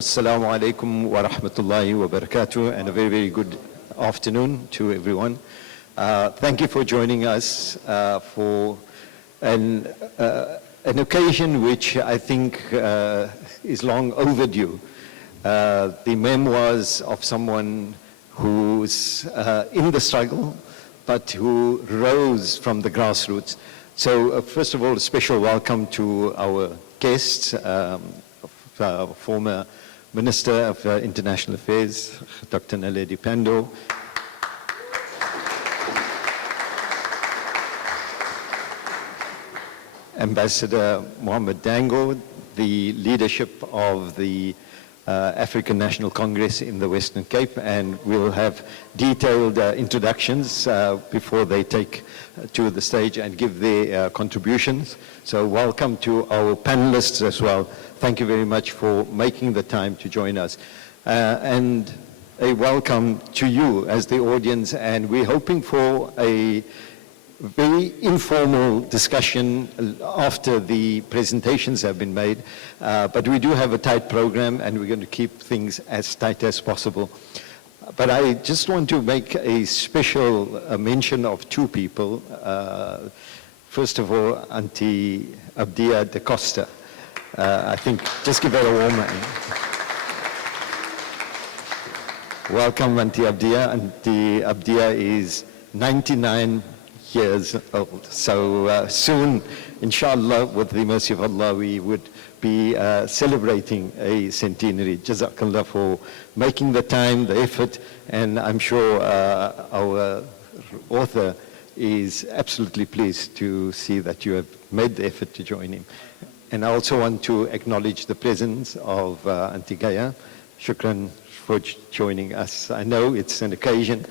Assalamu alaikum wa rahmatullahi wa barakatuh, and a very, very good afternoon to everyone. Thank you for joining us for an occasion which I think is long overdue. The memoirs of someone who's in the struggle, but who rose from the grassroots. So first of all, a special welcome to our guests, former Minister of International Affairs, Dr. Naledi Pandor. Ambassador Muhammad Dangor, the leadership of the African National Congress in the Western Cape, and we'll have detailed introductions before they take to the stage and give their contributions. So welcome to our panelists as well. Thank you very much for making the time to join us. And a welcome to you as the audience, and we're hoping for a very informal discussion after the presentations have been made, but we do have a tight program and we're going to keep things as tight as possible. But I just want to make a special mention of two people. First of all, Auntie Abdia da Costa. I think, just give her a warm hand. Welcome, Auntie Abdia. Auntie Abdia is 99 years old. So soon, inshallah, with the mercy of Allah, we would be celebrating a centenary. Jazakallah for making the time, the effort, and I'm sure our author is absolutely pleased to see that you have made the effort to join him. And I also want to acknowledge the presence of Auntie Gaya. Shukran for joining us. I know it's an occasion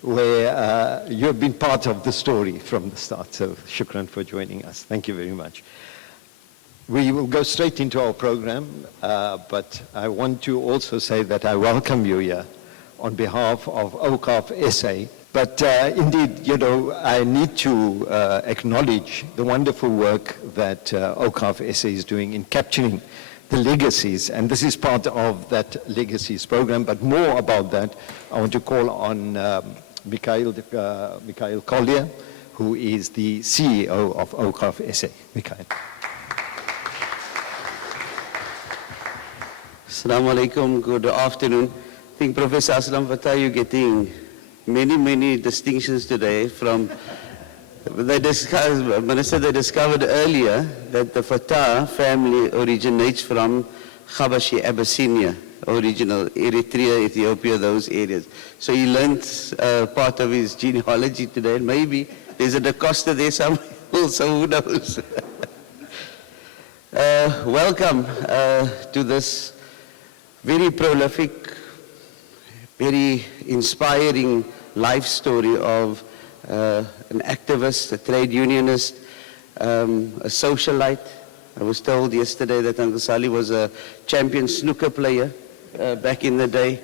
where you have been part of the story from the start, so shukran for joining us. Thank you very much. We will go straight into our program, but I want to also say that I welcome you here on behalf of Awqaf SA. But indeed, you know, I need to acknowledge the wonderful work that Awqaf SA is doing in capturing the legacies, and this is part of that legacies program. But more about that, I want to call on Mikhail Collier, who is the CEO of Awqaf SA. Mikhail. Assalamu alaikum, good afternoon. I think Professor Aslam Fatah, you're getting many distinctions today from, Minister, they discovered earlier that the Fatah family originates from Habashi, Abyssinia, original Eritrea, Ethiopia, those areas. So he learned part of his genealogy today, and maybe there's a Da Costa there somewhere also, who knows. Welcome to this very prolific, very inspiring life story of an activist, a trade unionist, a socialite. I was told yesterday that Uncle Salie was a champion snooker player back in the day.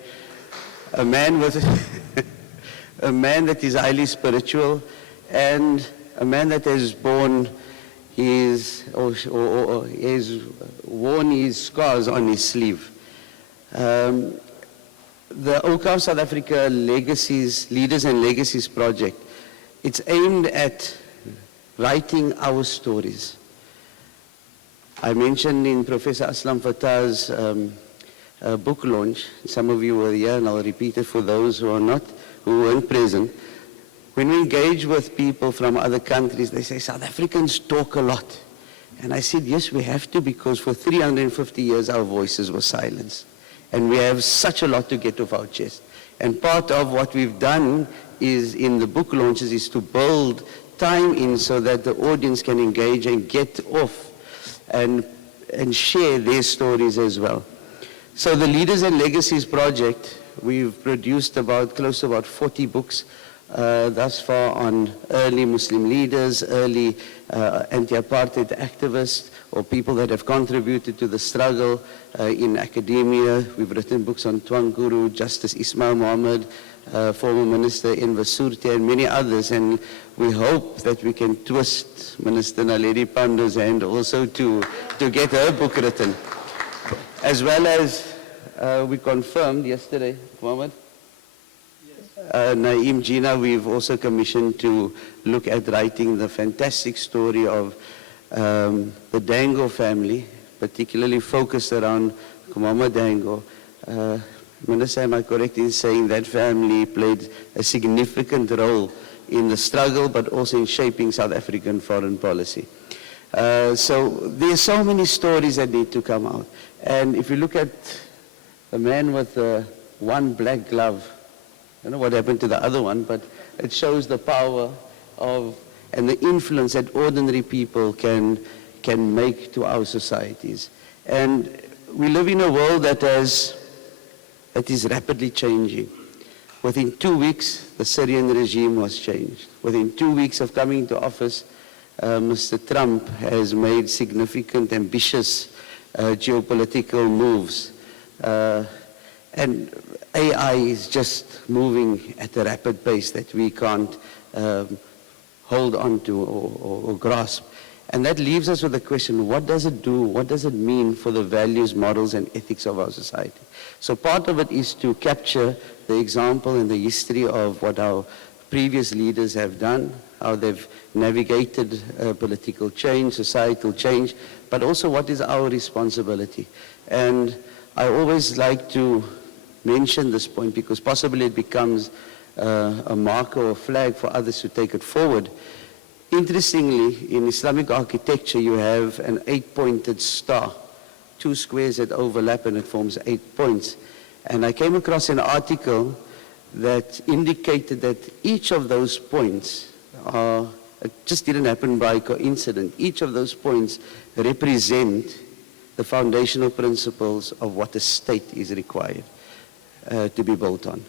A man with a man that is highly spiritual, and a man that has borne his has worn his scars on his sleeve. The Awqaf South Africa Legacies, Leaders and Legacies project, it's aimed at writing our stories. I mentioned in Professor Aslam Fatah's book launch, some of you were here, and I'll repeat it for those who are not, who weren't present. When we engage with people from other countries, they say, South Africans talk a lot. And I said, yes, we have to, because for 350 years our voices were silenced. And we have such a lot to get off our chest. And part of what we've done is, in the book launches, is to build time in so that the audience can engage and get off and share their stories as well. So the Leaders and Legacies project, we've produced close to about 40 books thus far on early Muslim leaders, early anti-apartheid activists, or people that have contributed to the struggle in academia. We've written books on Tuan Guru, Justice Ismail Mohammed, former Minister Enver Surte, and many others. And we hope that we can twist Minister Naledi Pandor's hand also to get her book written, as well as we confirmed yesterday, Mohammed? Naeem Gina, we've also commissioned to look at writing the fantastic story of the Dangor family, particularly focused around Muhammad Dangor. Minister, am I correct in saying that family played a significant role in the struggle, but also in shaping South African foreign policy? So there are so many stories that need to come out. And if you look at the man with the one black glove, I don't know what happened to the other one, but it shows the power of and the influence that ordinary people can make to our societies. And we live in a world that is rapidly changing. Within 2 weeks, the Syrian regime was changed. Within 2 weeks of coming to office, Mr. Trump has made significant, ambitious geopolitical moves. And AI is just moving at a rapid pace that we can't hold on to or grasp. And that leaves us with the question, what does it do? What does it mean for the values, morals, and ethics of our society? So part of it is to capture the example and the history of what our previous leaders have done, how they've navigated political change, societal change, but also what is our responsibility. And I always like to mention this point because possibly it becomes a marker or flag for others to take it forward. Interestingly, in Islamic architecture, you have an 8-pointed star, 2 squares that overlap and it forms 8 points. And I came across an article that indicated that each of those points it just didn't happen by coincidence. Each of those points represent the foundational principles of what a state is required to be built on.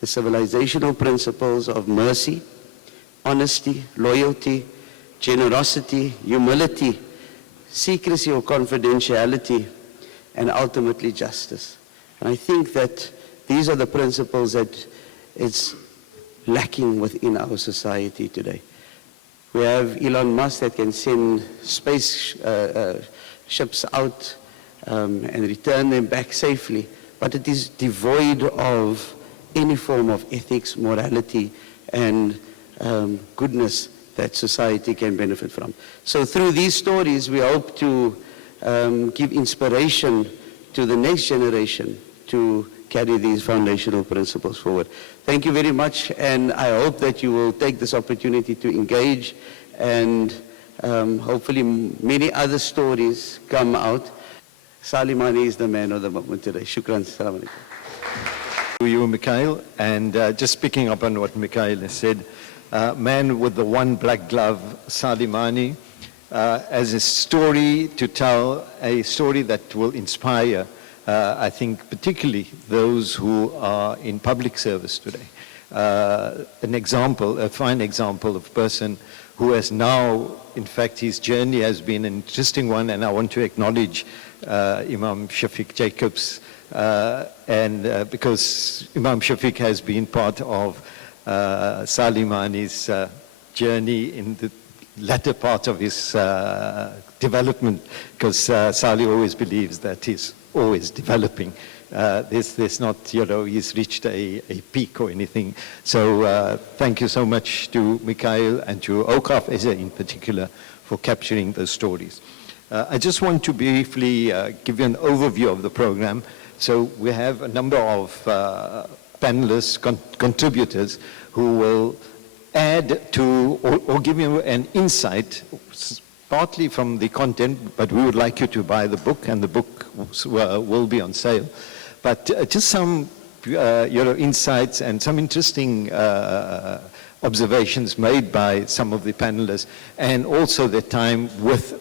The civilizational principles of mercy, honesty, loyalty, generosity, humility, secrecy or confidentiality, and ultimately justice. And I think that these are the principles that it's lacking within our society today. We have Elon Musk that can send space ships out and return them back safely, but it is devoid of any form of ethics, morality, and goodness that society can benefit from. So through these stories, we hope to give inspiration to the next generation to carry these foundational principles forward. Thank you very much, and I hope that you will take this opportunity to engage, and hopefully many other stories come out. Salie Manie is the man of the moment today. Shukran. Assalamu alaikum. To you, Mikhail, and just picking up on what Mikhail has said, man with the one black glove, Salie Manie, as a story to tell, a story that will inspire, I think, particularly those who are in public service today. An example, a fine example of a person who has now, in fact, his journey has been an interesting one, and I want to acknowledge Imam Shafiq Jacobs, and because Imam Shafiq has been part of Salie Manie's journey in the latter part of his development, because Salie always believes that he's always developing. There's not, he's reached a peak or anything. So thank you so much to Mikhail and to Awqaf SA in particular for capturing those stories. I just want to briefly give you an overview of the program. So we have a number of panelists, contributors, who will add to or give you an insight, partly from the content, but we would like you to buy the book, and the book will be on sale. But just some insights and some interesting observations made by some of the panelists, and also the time with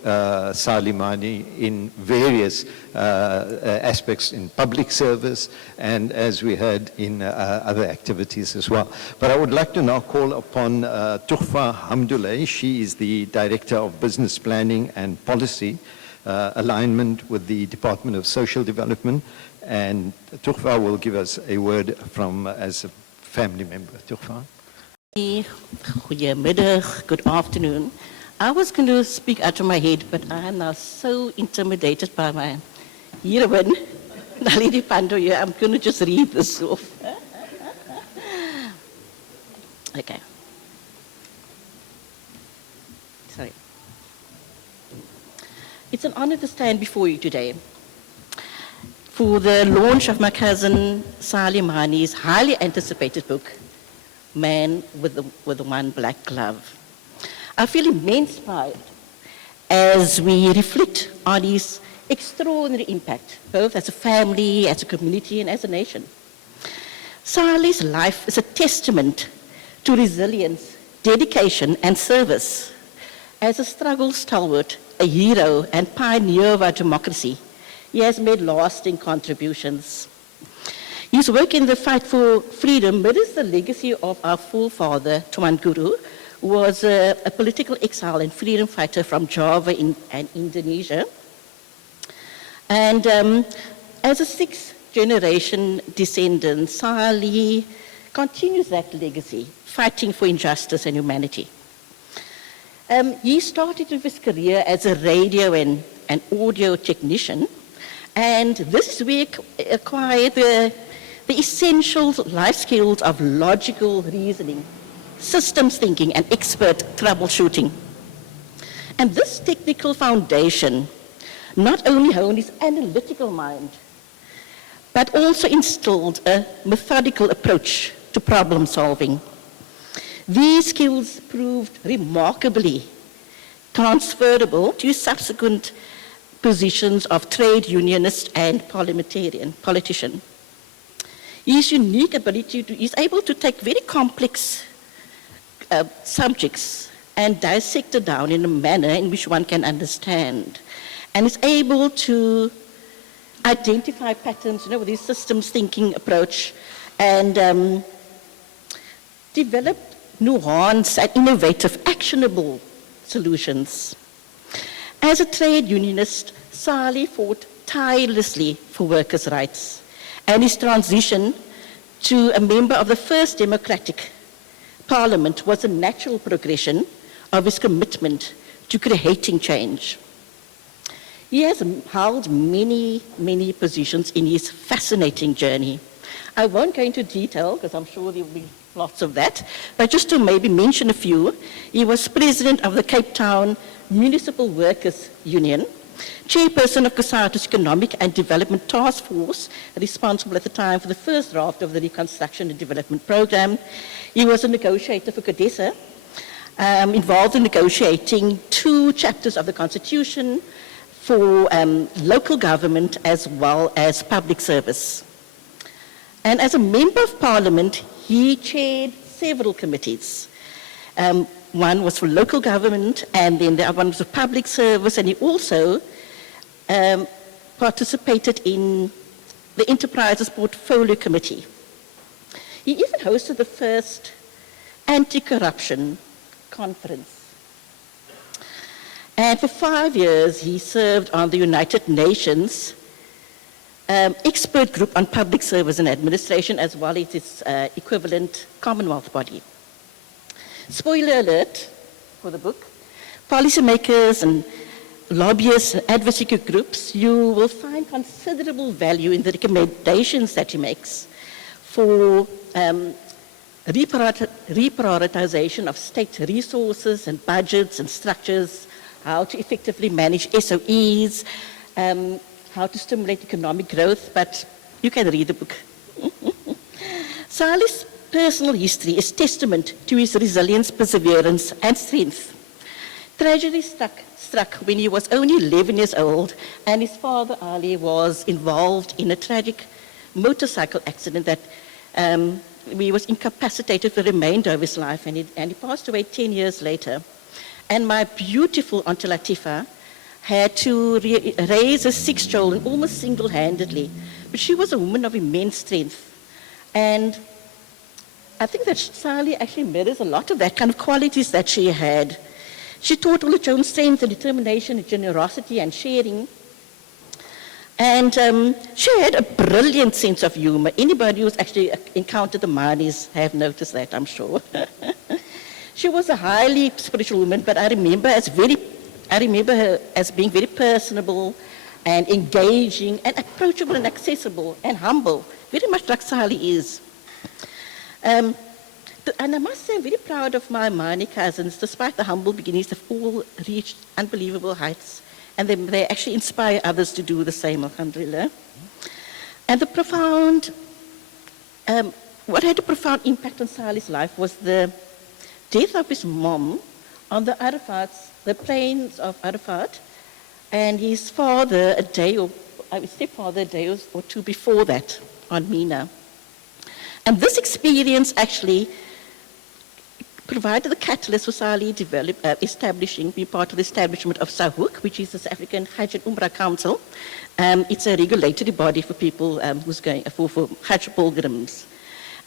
Salie Manie in various aspects in public service, and as we heard in other activities as well. But I would like to now call upon Tukhfa Hamdullah. She is the Director of Business Planning and Policy Alignment with the Department of Social Development, and Tukhfa will give us a word from as a family member. Tukhfa. Goedemiddag, good afternoon. I was going to speak out of my head, but I am now so intimidated by my heroine Naledi Pandor here. I'm going to just read this off. Okay. Sorry. It's an honor to stand before you today for the launch of my cousin Salie Manie's highly anticipated book, Man with the One Black Glove. I feel immense pride as we reflect on his extraordinary impact, both as a family, as a community, and as a nation. Salie's life is a testament to resilience, dedication, and service. As a struggle stalwart, a hero, and pioneer of our democracy, he has made lasting contributions. His work in the fight for freedom mirrors the legacy of our forefather, Tuan Guru, who was a political exile and freedom fighter from Java and Indonesia. And as a sixth-generation descendant, Salie continues that legacy, fighting for injustice and humanity. He started his career as a radio and audio technician, and this is where he acquired the essential life skills of logical reasoning, systems thinking, and expert troubleshooting. And this technical foundation not only honed his analytical mind, but also instilled a methodical approach to problem solving. These skills proved remarkably transferable to subsequent positions of trade unionist and politician. His unique ability he's able to take very complex subjects and dissect it down in a manner in which one can understand, and is able to identify patterns, with his systems thinking approach, and develop nuanced and innovative, actionable solutions. As a trade unionist, Salie fought tirelessly for workers' rights, and his transition to a member of the first democratic parliament was a natural progression of his commitment to creating change. He has held many, many positions in his fascinating journey. I won't go into detail because I'm sure there will be lots of that, but just to maybe mention a few, he was president of the Cape Town Municipal Workers Union, chairperson of COSATU's Economic and Development Task Force, responsible at the time for the first draft of the Reconstruction and Development Program. He was a negotiator for CODESA, involved in negotiating 2 chapters of the Constitution for local government as well as public service. And as a member of Parliament, he chaired several committees. One was for local government, and then the other one was for public service, and he also participated in the Enterprises Portfolio Committee. He even hosted the first anti-corruption conference. And for 5 years, he served on the United Nations expert group on public service and administration, as well as its equivalent Commonwealth body. Spoiler alert for the book: policymakers and lobbyists and advocacy groups, you will find considerable value in the recommendations that he makes for reprioritization of state resources and budgets and structures, how to effectively manage SOEs, how to stimulate economic growth, but you can read the book. Salie's personal history is testament to his resilience, perseverance, and strength. Tragedy struck when he was only 11 years old, and his father, Ali, was involved in a tragic motorcycle accident that he was incapacitated for the remainder of his life, and he passed away 10 years later. And my beautiful Auntie Latifa had to raise his 6 children almost single-handedly. But she was a woman of immense strength. And I think that Salie actually mirrors a lot of that kind of qualities that she had. She taught all her own strength and determination and generosity and sharing. And she had a brilliant sense of humor. Anybody who's actually encountered the Manies have noticed that, I'm sure. She was a highly spiritual woman, but I remember her as being very personable and engaging and approachable and accessible and humble, very much like Salie is. And I must say I'm very proud of my Manie cousins. Despite the humble beginnings, they've all reached unbelievable heights, and they actually inspire others to do the same, alhamdulillah. And the profound, what had a profound impact on Salie's life was the death of his mom on the Arafats, the plains of Arafat, and his father his stepfather a day or two before that on Mina. And this experience actually provided the catalyst for Salie being part of the establishment of SAHUK, which is the South African Hajj and Umrah Council. It's a regulatory body for people who's going for Hajj pilgrims.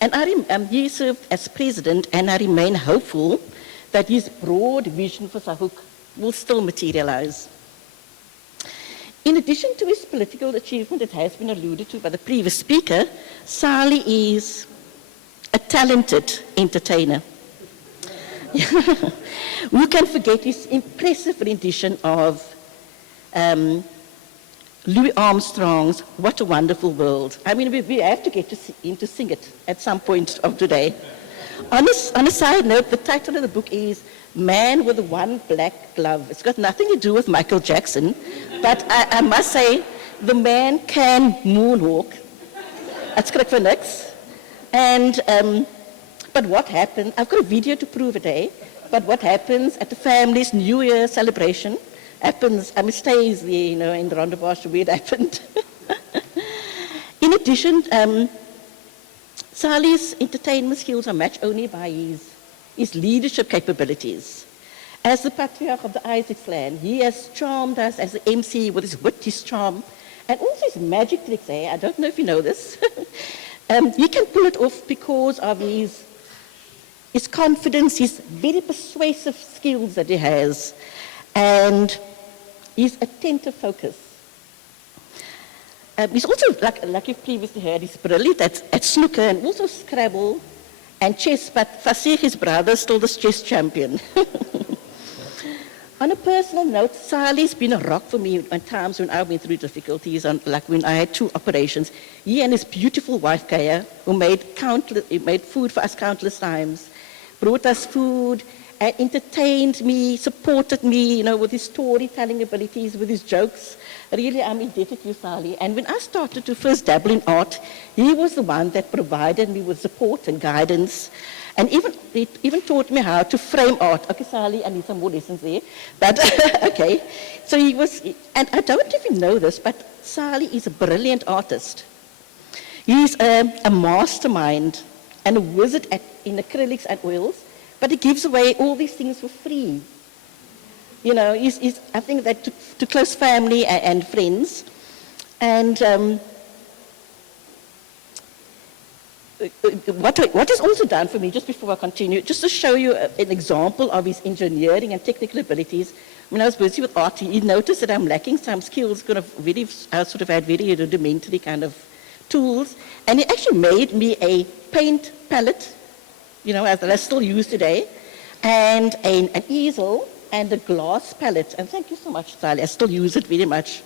And he served as president, and I remain hopeful that his broad vision for SAHUK will still materialize. In addition to his political achievement, it has been alluded to by the previous speaker, Salie is a talented entertainer. Who can forget his impressive rendition of Louis Armstrong's What a Wonderful World. I mean, we have to get him to sing it at some point of today. On a side note, the title of the book is Man with One Black Glove. It's got nothing to do with Michael Jackson, but I must say, the man can moonwalk. That's correct for Nix. And, but what happened, I've got a video to prove it, but what happens at the family's New Year celebration happens, stays there, in the Rondebosch where it happened. In addition, Salie's entertainment skills are matched only by his leadership capabilities. As the patriarch of the Isaacsland, he has charmed us as the MC with his wit, his charm, and also his magic tricks. I don't know if you know this. He can pull it off because of his confidence, his very persuasive skills that he has, and his attentive focus. He's also, like you've previously heard, he's brilliant at snooker and also Scrabble and chess, but Fasih, his brother, is still the chess champion. On a personal note, Salie's been a rock for me at times when I went through difficulties, like when I had 2 operations. He and his beautiful wife, Kaya, who made food for us countless times, brought us food, and entertained me, supported me, with his storytelling abilities, with his jokes. Really, I'm indebted to you, Salie. And when I started to first dabble in art, he was the one that provided me with support and guidance. And he even taught me how to frame art. Okay, Salie, I need some more lessons there. But, okay. So he was, and I don't even know this, but Salie is a brilliant artist. He's a mastermind and a wizard in acrylics and oils, but he gives away all these things for free. I think that to close family and friends. And what is also done for me, just before I continue, just to show you an example of his engineering and technical abilities. When I was busy with art, he noticed that I'm lacking some skills, I had very rudimentary kind of tools. And he actually made me a paint palette, that I still use today, and an easel and a glass palette. And thank you so much, Salie. I still use it very much.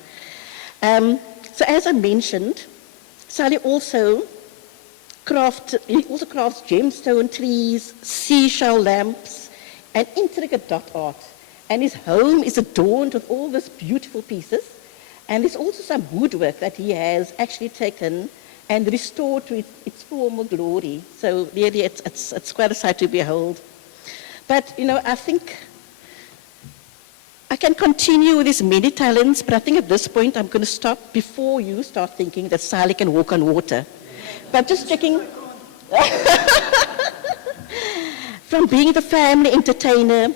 So as I mentioned, Salie also crafts gemstone trees, seashell lamps, and intricate dot art. And his home is adorned with all these beautiful pieces. And there's also some woodwork that he has actually taken and restored to its former glory. So really, it's quite a sight to behold. But, I think I can continue with his many talents, but I think at this point I'm going to stop before you start thinking that Salie can walk on water. But just checking. From being the family entertainer,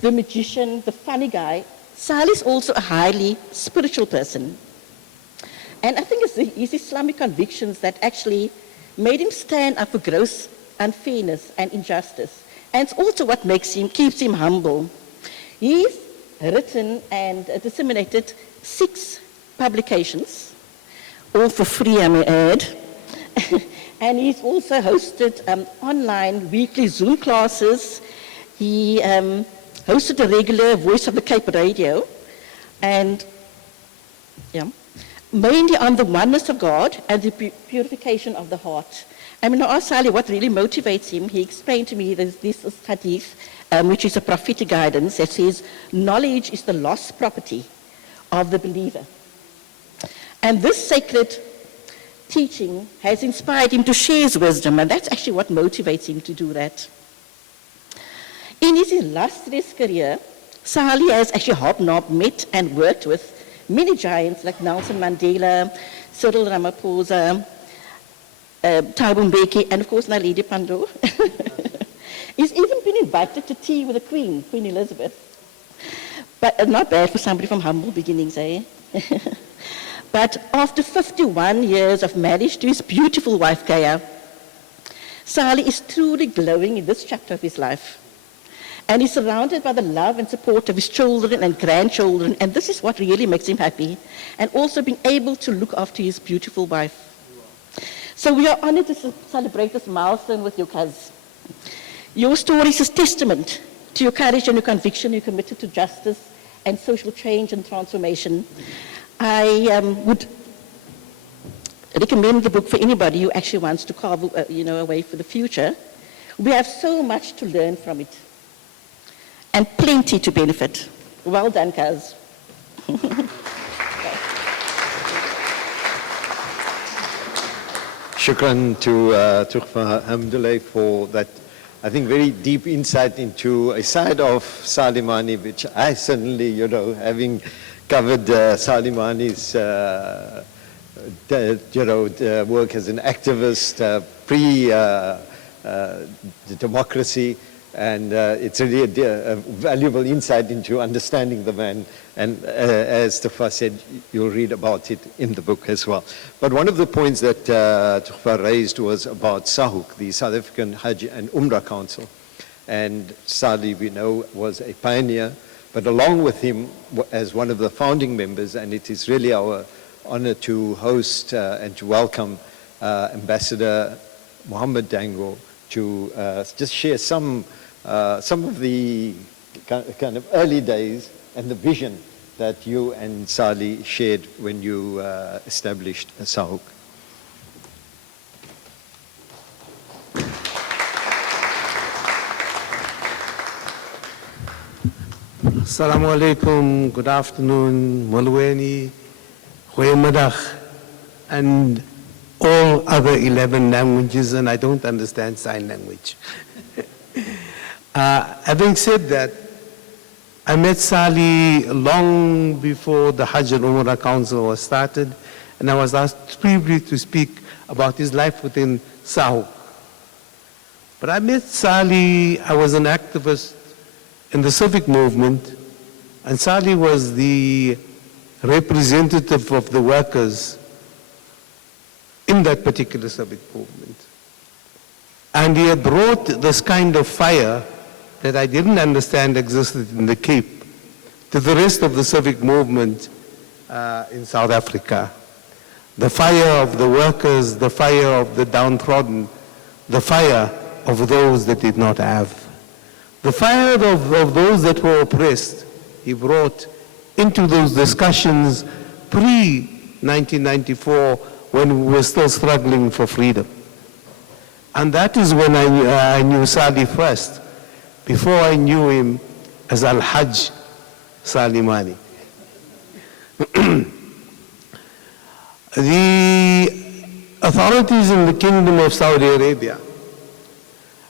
the magician, the funny guy, Salie's also a highly spiritual person. And I think it's his Islamic convictions that actually made him stand up for gross unfairness and injustice. And it's also what keeps him humble. He's written and disseminated 6 publications, all for free, I may add. And he's also hosted online weekly Zoom classes. He hosted a regular Voice of the Cape radio. And Yeah. Mainly on the oneness of God and the purification of the heart. I mean, I asked Salie what really motivates him. He explained to me there's this hadith, which is a prophetic guidance that says, knowledge is the lost property of the believer. And this sacred teaching has inspired him to share his wisdom, and that's actually what motivates him to do that. In his illustrious career, Salie has actually hobnobbed, met and worked with many giants like Nelson Mandela, Cyril Ramaphosa, Thabo Mbeki, and of course Naledi Pandor. He's even been invited to tea with the Queen, Queen Elizabeth. But not bad for somebody from humble beginnings, eh? But after 51 years of marriage to his beautiful wife, Kaya, Salie is truly glowing in this chapter of his life. And he's surrounded by the love and support of his children and grandchildren, and this is what really makes him happy, and also being able to look after his beautiful wife. So we are honored to celebrate this milestone with you, Kaz. Your story is a testament to your courage and your conviction. You're committed to justice and social change and transformation. I would recommend the book for anybody who actually wants to carve a way for the future. We have so much to learn from it and plenty to benefit. Well done, Kaz. Shukran to Tukhfa Hamdullah for that, I think, very deep insight into a side of Salie Manie, which I certainly, having covered Salie Manie's, work as an activist pre-democracy, and it's really a valuable insight into understanding the man. And as Tukhfa said, you'll read about it in the book as well. But one of the points that Tukhfa raised was about SAHUC, the South African Hajj and Umrah Council. And Salie, we know, was a pioneer, but along with him as one of the founding members, and it is really our honor to host and to welcome Ambassador Muhammad Dangor to just share some of the kind of early days and the vision that you and Salie shared when you established SAHUC. Assalamu alaikum, good afternoon, Molweni, goeiemiddag, and all other 11 languages, and I don't understand sign language. Having said that, I met Salie long before the Hajj and Umrah Council was started, and I was asked briefly to speak about his life within SAHUC. But I met Salie, I was an activist in the civic movement, and Salie was the representative of the workers in that particular civic movement. And he had brought this kind of fire that I didn't understand existed in the Cape to the rest of the civic movement in South Africa. The fire of the workers, the fire of the downtrodden, the fire of those that did not have. The fire of those that were oppressed, he brought into those discussions pre-1994 when we were still struggling for freedom. And that is when I knew Salie first, before I knew him as Al-Hajj Salie Manie. The authorities in the Kingdom of Saudi Arabia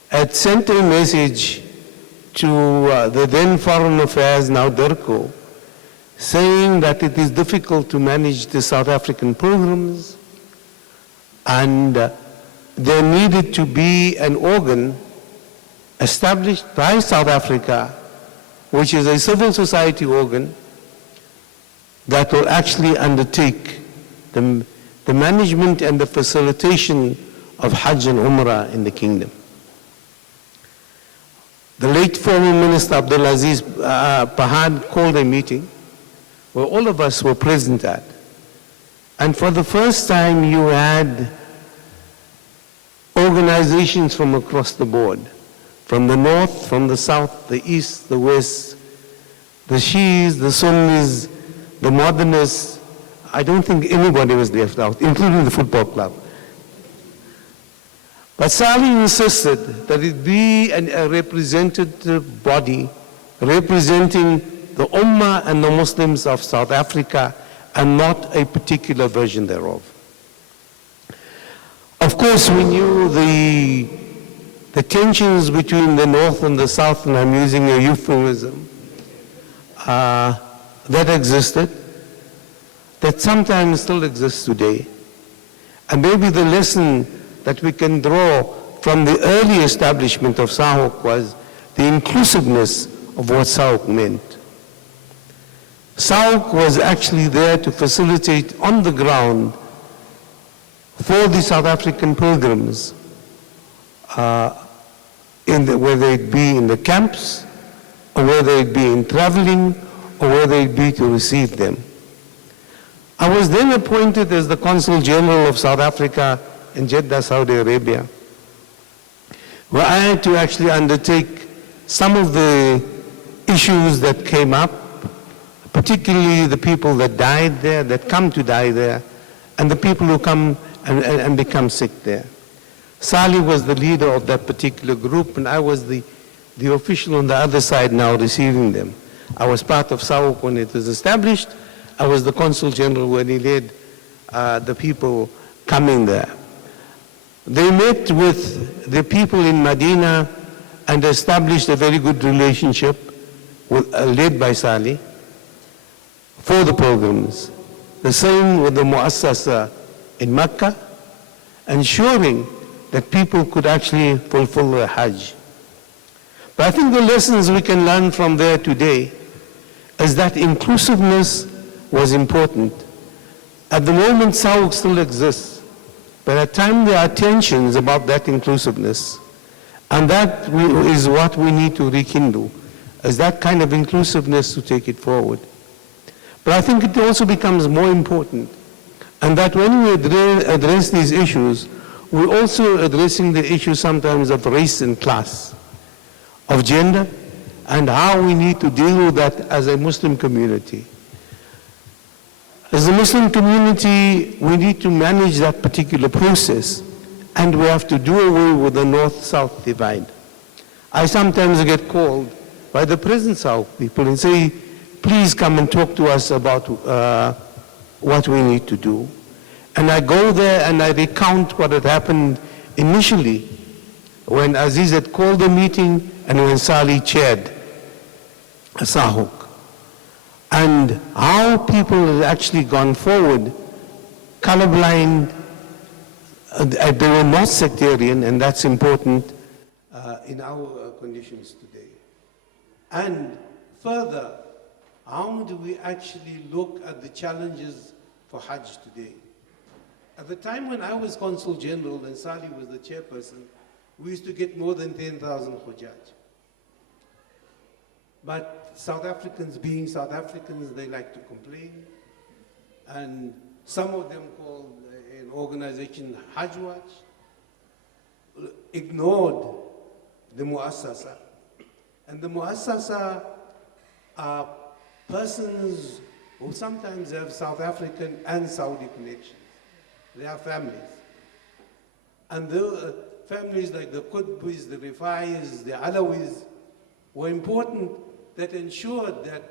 had sent a message to the then Foreign Affairs, now DIRCO, saying that it is difficult to manage the South African programs, and there needed to be an organ established by South Africa, which is a civil society organ that will actually undertake the management and the facilitation of Hajj and Umrah in the kingdom. The late former Minister Abdulaziz Pahad called a meeting where all of us were present at. And for the first time you had organizations from across the board, from the north, from the south, the east, the west, the Shiis, the Sunnis, the modernists, I don't think anybody was left out, including the football club. But Salie insisted that it be a representative body representing the Ummah and the Muslims of South Africa and not a particular version thereof. Of course, we knew the tensions between the North and the South, and I'm using a euphemism, that existed, that sometimes still exists today. And maybe the lesson that we can draw from the early establishment of SAHOK was the inclusiveness of what SAHOK meant. SAHOK was actually there to facilitate on the ground for the South African pilgrims, whether it be in the camps, or whether it be in traveling, or whether it be to receive them. I was then appointed as the Consul General of South Africa in Jeddah, Saudi Arabia, where I had to actually undertake some of the issues that came up, particularly the people that died there, that come to die there, and the people who come and become sick there. Salie was the leader of that particular group, and I was the official on the other side now receiving them. I was part of SAHOK when it was established. I was the Consul General when he led the people coming there. They met with the people in Medina and established a very good relationship led by Salie for the pilgrims. The same with the Muassasa in Mecca, ensuring that people could actually fulfill their Hajj. But I think the lessons we can learn from there today is that inclusiveness was important. At the moment, SAHOK still exists, but at times there are tensions about that inclusiveness. And that is what we need to rekindle, is that kind of inclusiveness to take it forward. But I think it also becomes more important, and that when we address these issues, we're also addressing the issue sometimes of race and class, of gender, and how we need to deal with that as a Muslim community. As a Muslim community, we need to manage that particular process, and we have to do away with the North-South divide. I sometimes get called by the present South people and say, please come and talk to us about what we need to do. And I go there and I recount what had happened initially when Aziz had called the meeting and when Salie chaired SAHOK, and how people had actually gone forward, colorblind. They were not sectarian, and that's important in our conditions today. And further, how do we actually look at the challenges for Hajj today? At the time when I was Consul General and Salie was the chairperson, we used to get more than 10,000 Hujjaj. But South Africans, being South Africans, they like to complain. And some of them called an organization Hajj Watch, ignored the Muassasa. And the Muassasa are persons who sometimes have South African and Saudi connections. They are families. And the families like the Qutbis, the Rifais, the Alawis were important, that ensured that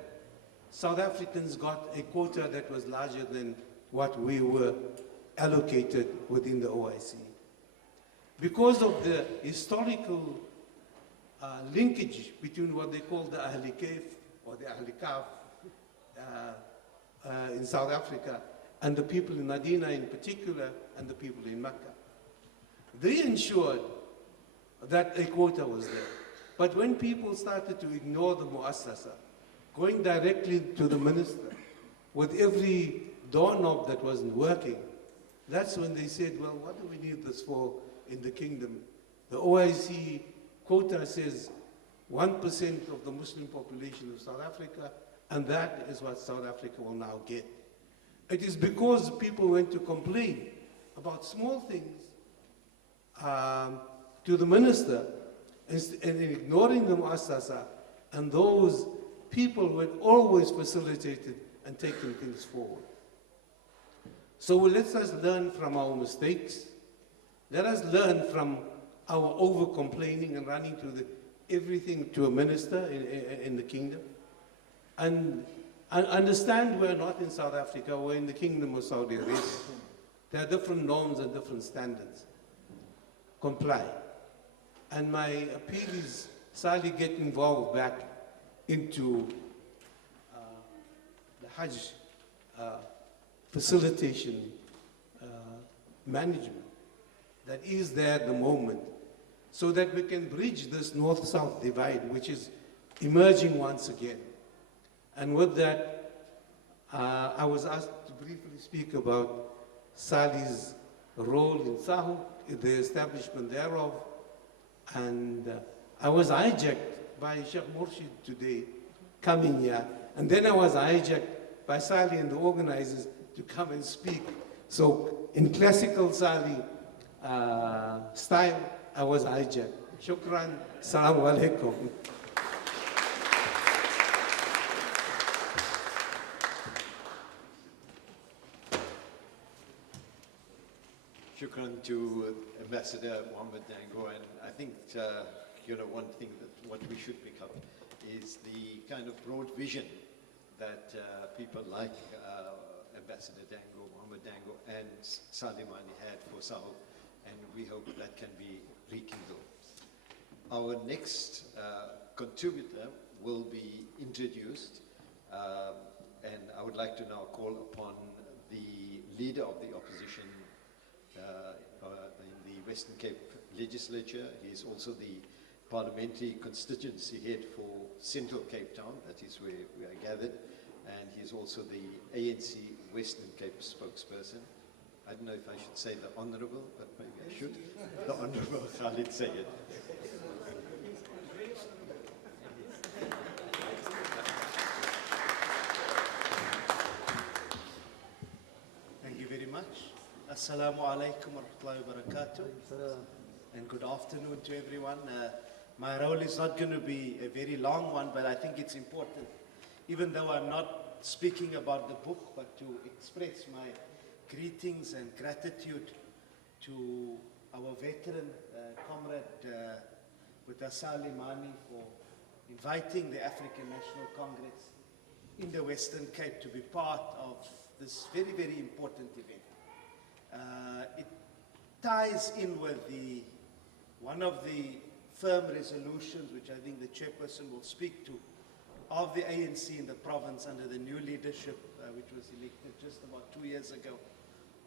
South Africans got a quota that was larger than what we were allocated within the OIC. Because of the historical linkage between what they call the Ahli Kaif or the Ahli Kaf in South Africa and the people in Medina in particular and the people in Mecca. They ensured that a quota was there. But when people started to ignore the Muassasa, going directly to the minister with every doorknob that wasn't working, that's when they said, well, what do we need this for in the kingdom? The OIC quota says 1% of the Muslim population of South Africa, and that is what South Africa will now get. It is because people went to complain about small things to the minister and ignoring the Muassasa, and those people who had always facilitated and taken things forward. So let us learn from our mistakes. Let us learn from our over-complaining and running to everything to a minister in the kingdom. And understand we're not in South Africa, we're in the Kingdom of Saudi Arabia. There are different norms and different standards. Comply. And my appeal is, Salie, get involved back into the Hajj facilitation management that is there at the moment, so that we can bridge this north-south divide, which is emerging once again. And with that, I was asked to briefly speak about Salie's role in Sahu, the establishment thereof, and I was hijacked by Shafiq Morton today, coming here, and then I was hijacked by Salie and the organizers to come and speak. So in classical Salie style, I was hijacked. Shukran, Assalamu alaikum. Shukran to Ambassador Muhammad Dangor, and I think one thing that what we should pick up is the kind of broad vision that people like Ambassador Dangor, Muhammad Dangor, and Salie Manie had for Sahu, and we hope that can be rekindled. Our next contributor will be introduced, and I would like to now call upon the leader of the opposition in the Western Cape Legislature. He is also the parliamentary constituency head for Central Cape Town, that is where we are gathered, and he is also the ANC Western Cape spokesperson. I don't know if I should say the Honourable, but maybe I should. The Honourable Farid Sayed. Thank you very much. Assalamu alaikum wa rahmatullahi wa barakatuh. And good afternoon to everyone. My role is not going to be a very long one, but I think it's important, even though I'm not speaking about the book, but to express my greetings and gratitude to our veteran comrade Salie Manie for inviting the African National Congress in the Western Cape to be part of this very, very important event. It ties in with one of the firm resolutions, which I think the chairperson will speak to, of the ANC in the province under the new leadership, which was elected just about 2 years ago,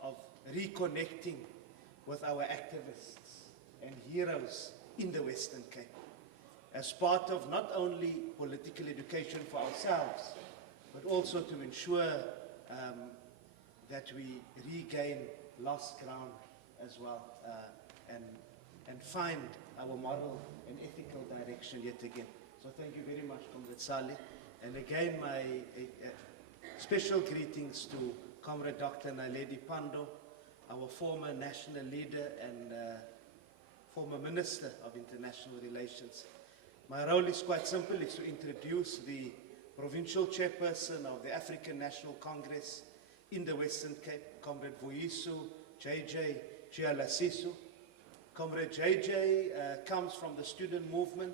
of reconnecting with our activists and heroes in the Western Cape, as part of not only political education for ourselves, but also to ensure that we regain lost ground as well, and find our moral and ethical direction yet again. So thank you very much, Comrade Salie. And again, my special greetings to Comrade Dr. Naledi Pandor, our former national leader and former Minister of International Relations. My role is quite simple, it's to introduce the provincial chairperson of the African National Congress in the Western Cape, Comrade Vuyisu JJ Chialasisu. Comrade JJ comes from the student movement,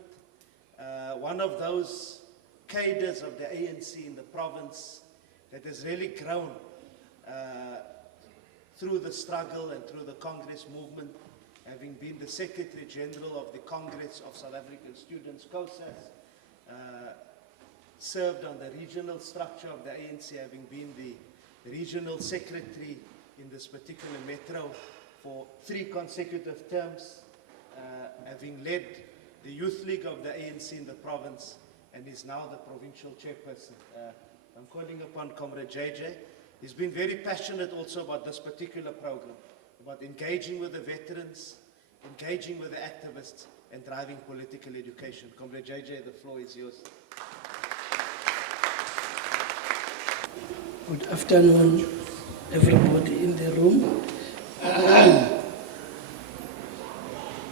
one of those cadres of the ANC in the province that has really grown through the struggle and through the Congress movement, having been the Secretary General of the Congress of South African Students, COSAS, served on the regional structure of the ANC, having been the regional secretary in this particular metro for 3 consecutive terms, having led the Youth League of the ANC in the province, and is now the provincial chairperson. I'm calling upon Comrade JJ. He's been very passionate also about this particular program, about engaging with the veterans, engaging with the activists, and driving political education. Comrade JJ, the floor is yours. Good afternoon, everybody in the room.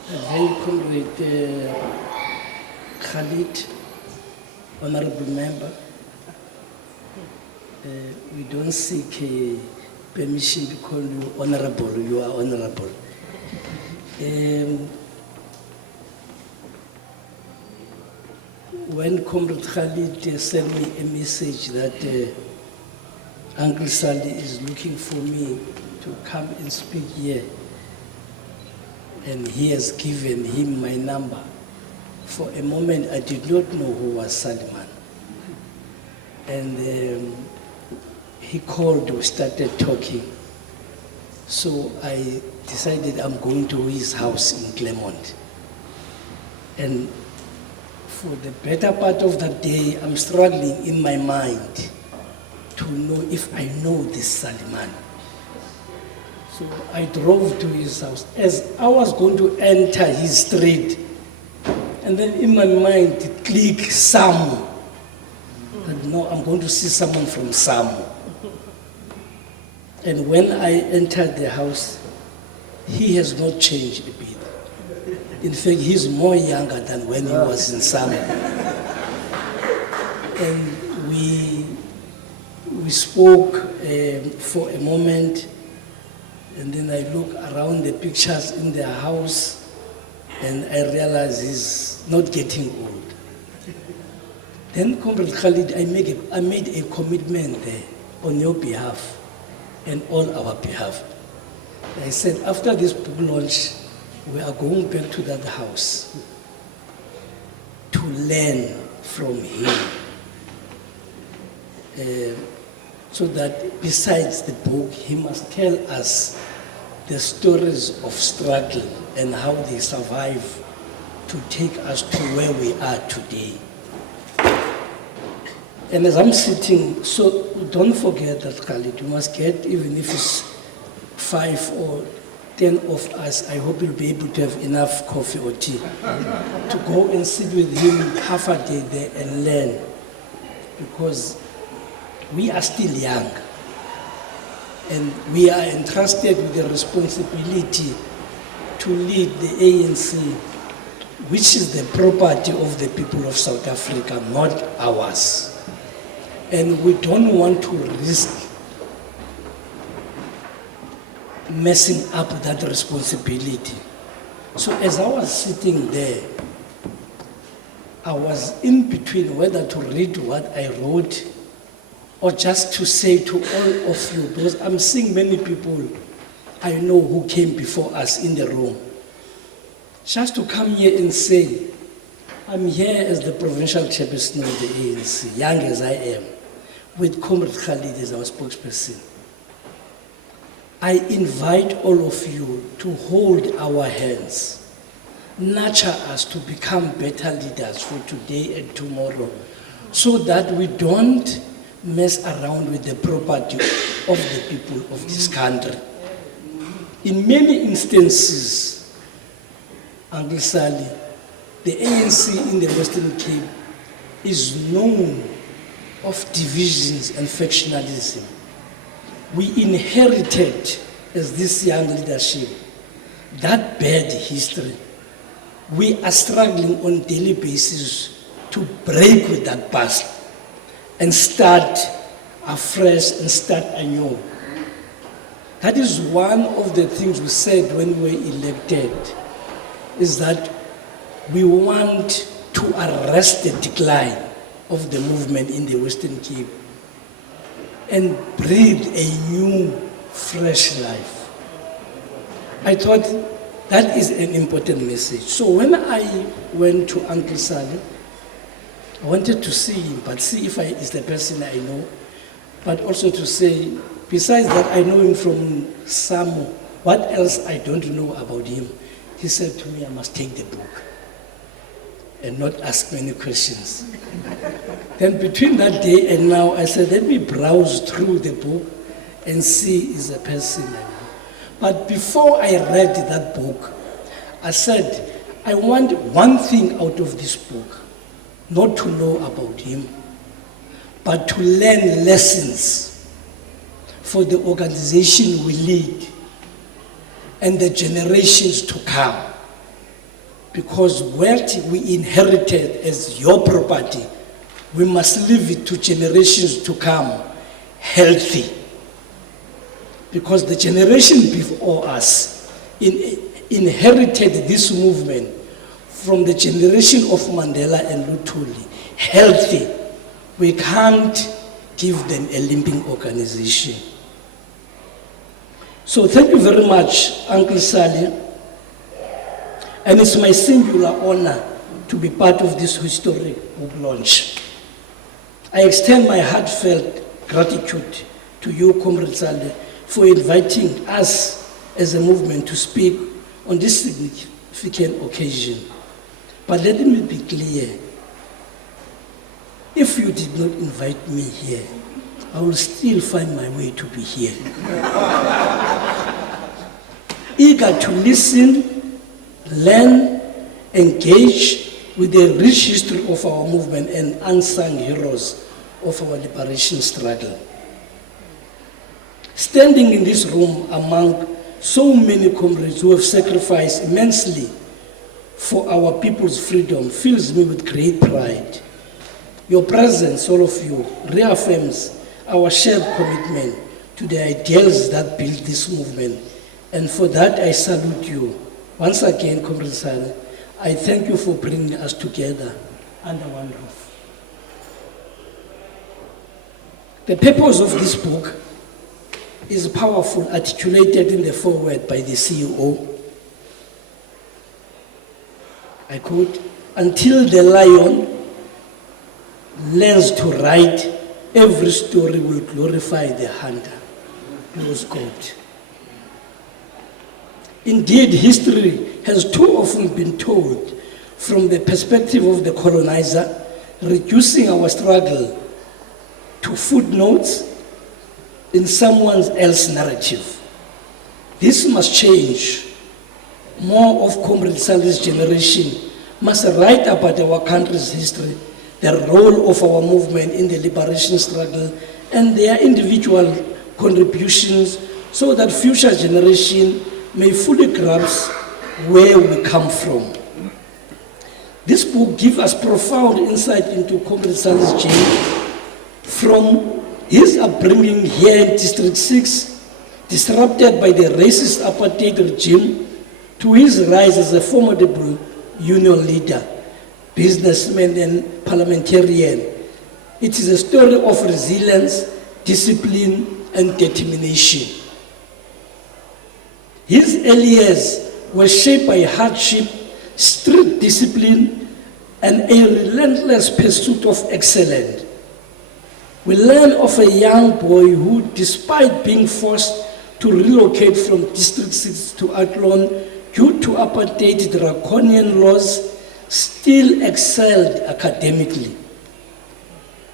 Thank Comrade Khalid, Honorable Member. We don't seek permission to call you honorable. You are honorable. When Comrade Khalid sent me a message that Uncle Salie is looking for me to come and speak here, and he has given him my number, for a moment I did not know who was Salie Manie. And he called, we started talking. So I decided I'm going to his house in Claremont. And for the better part of that day, I'm struggling in my mind to know if I know this Salie Manie. So I drove to his house. As I was going to enter his street, and then in my mind it clicked Samu. That no, I'm going to see someone from Samu. And when I entered the house, he has not changed a bit. In fact, he's more younger than when he was in Samu. And we spoke for a moment, and then I look around the pictures in the house, and I realize he's not getting old. Then, Comrade Khalid, I made a commitment there on your behalf and all our behalf. I said, after this book launch, we are going back to that house to learn from him. So that besides the book, he must tell us the stories of struggle and how they survive to take us to where we are today. And as I'm sitting, so don't forget that, Khalid, you must get, even if it's 5 or 10 of us, I hope you'll be able to have enough coffee or tea to go and sit with him half a day there and learn. Because we are still young, and we are entrusted with the responsibility to lead the ANC, which is the property of the people of South Africa, not ours. And we don't want to risk messing up that responsibility. So as I was sitting there, I was in between whether to read what I wrote or just to say to all of you, because I'm seeing many people I know who came before us in the room, just to come here and say, I'm here as the provincial chairperson of the ANC, young as I am, with Comrade Khalid as our spokesperson. I invite all of you to hold our hands, nurture us to become better leaders for today and tomorrow, so that we don't mess around with the property of the people of this country. In many instances, Uncle Salie, the ANC in the Western Cape is known of divisions and factionalism. We inherited, as this young leadership, that bad history. We are struggling on a daily basis to break with that past and start afresh and start anew. That is one of the things we said when we were elected, is that we want to arrest the decline of the movement in the Western Cape and breathe a new, fresh life. I thought that is an important message. So when I went to Uncle Salie, I wanted to see him, but see if he's the person I know, but also to say, besides that I know him from Samu, what else I don't know about him? He said to me, I must take the book and not ask many questions. Then between that day and now, I said, let me browse through the book and see is a person I know. But before I read that book, I said, I want one thing out of this book, not to know about him, but to learn lessons for the organization we lead and the generations to come. Because wealth we inherited as your property, we must leave it to generations to come healthy. because the generation before us inherited this movement from the generation of Mandela and Luthuli, healthy. We can't give them a limping organization. So thank you very much, Uncle Salie. And it's my singular honor to be part of this historic book launch. I extend my heartfelt gratitude to you, Comrade Salie, for inviting us as a movement to speak on this significant occasion. But let me be clear. If you did not invite me here, I will still find my way to be here. Eager to listen, learn, engage with the rich history of our movement and unsung heroes of our liberation struggle. Standing in this room among so many comrades who have sacrificed immensely for our people's freedom fills me with great pride. Your presence, all of you, reaffirms our shared commitment to the ideals that build this movement. And for that, I salute you. Once again, Comrade Salie, I thank you for bringing us together under one roof. The purpose of this book is powerful, articulated in the foreword by the CEO. I quote, "Until the lion learns to write, every story will glorify the hunter." Close quote. Indeed, history has too often been told from the perspective of the colonizer, reducing our struggle to footnotes in someone else's narrative. This must change. More of Comrade Salie's generation must write about our country's history, the role of our movement in the liberation struggle, and their individual contributions, so that future generations may fully grasp where we come from. This book gives us profound insight into Comrade Salie's journey, from his upbringing here in District 6, disrupted by the racist apartheid regime, to his rise as a formidable union leader, businessman and parliamentarian. It is a story of resilience, discipline, and determination. His early years were shaped by hardship, strict discipline, and a relentless pursuit of excellence. We learn of a young boy who, despite being forced to relocate from District 6 to Athlone due to apartheid draconian laws, still excelled academically.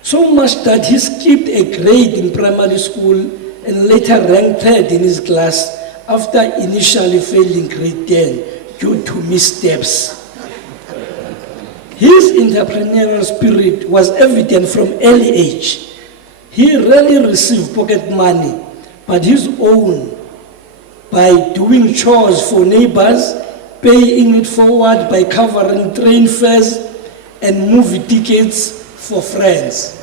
So much that he skipped a grade in primary school and later ranked third in his class after initially failing grade 10 due to missteps. His entrepreneurial spirit was evident from early age. He rarely received pocket money, but his own, by doing chores for neighbors, paying it forward by covering train fares and movie tickets for friends.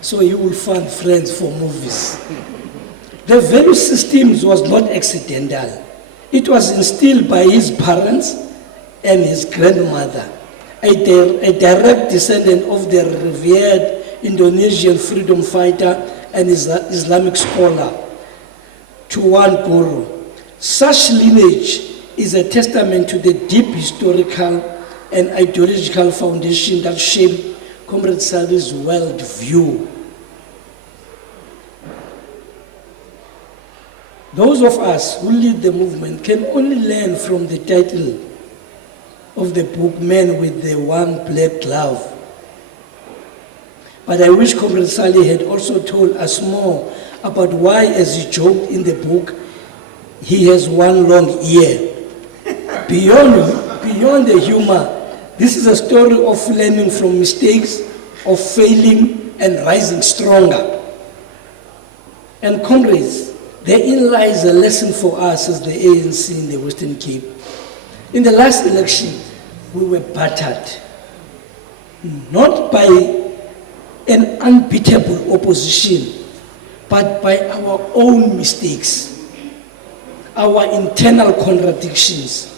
So he will fund friends for movies. The value system was not accidental. It was instilled by his parents and his grandmother, a direct descendant of the revered Indonesian freedom fighter and Islamic scholar, Tuan Guru. Such lineage is a testament to the deep historical and ideological foundation that shaped Comrade Salie's world view. Those of us who lead the movement can only learn from the title of the book, Man with the One Black Glove. But I wish Comrade Salie had also told us more about why, as he joked in the book, he has one long ear. Beyond the humor, this is a story of learning from mistakes, of failing and rising stronger. And comrades, therein lies a lesson for us as the ANC in the Western Cape. In the last election, we were battered, not by an unbeatable opposition, but by our own mistakes, our internal contradictions,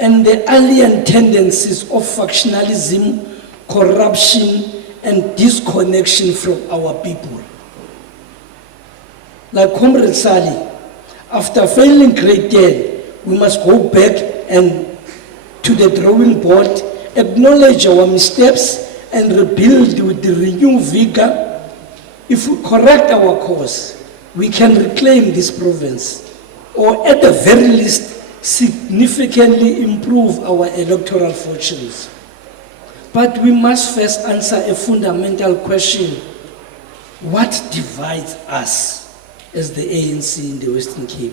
and the alien tendencies of factionalism, corruption, and disconnection from our people. Like Comrade Salie, after failing grade 10, we must go back and to the drawing board, acknowledge our missteps, and rebuild with the renewed vigor. If we correct our course, we can reclaim this province, or at the very least, significantly improve our electoral fortunes. But we must first answer a fundamental question: what divides us as the ANC in the Western Cape?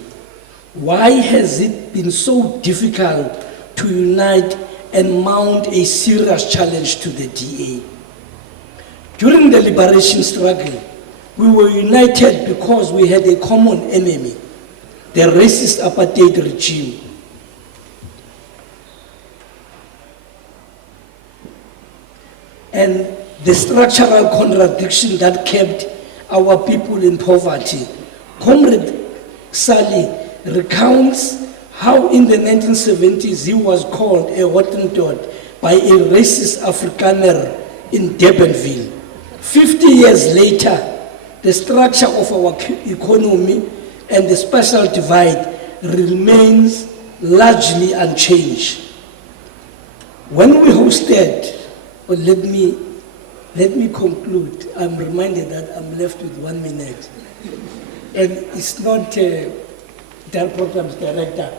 Why has it been so difficult to unite and mount a serious challenge to the DA? During the liberation struggle, we were united because we had a common enemy, the racist apartheid regime. And the structural contradiction that kept our people in poverty. Comrade Salie recounts how in the 1970s he was called a Hottentot by a racist Afrikaner in Durbanville. 50 years later, the structure of our economy and the spatial divide remains largely unchanged. When we hosted, well, let me conclude. I'm reminded that I'm left with 1 minute. And it's not their program's director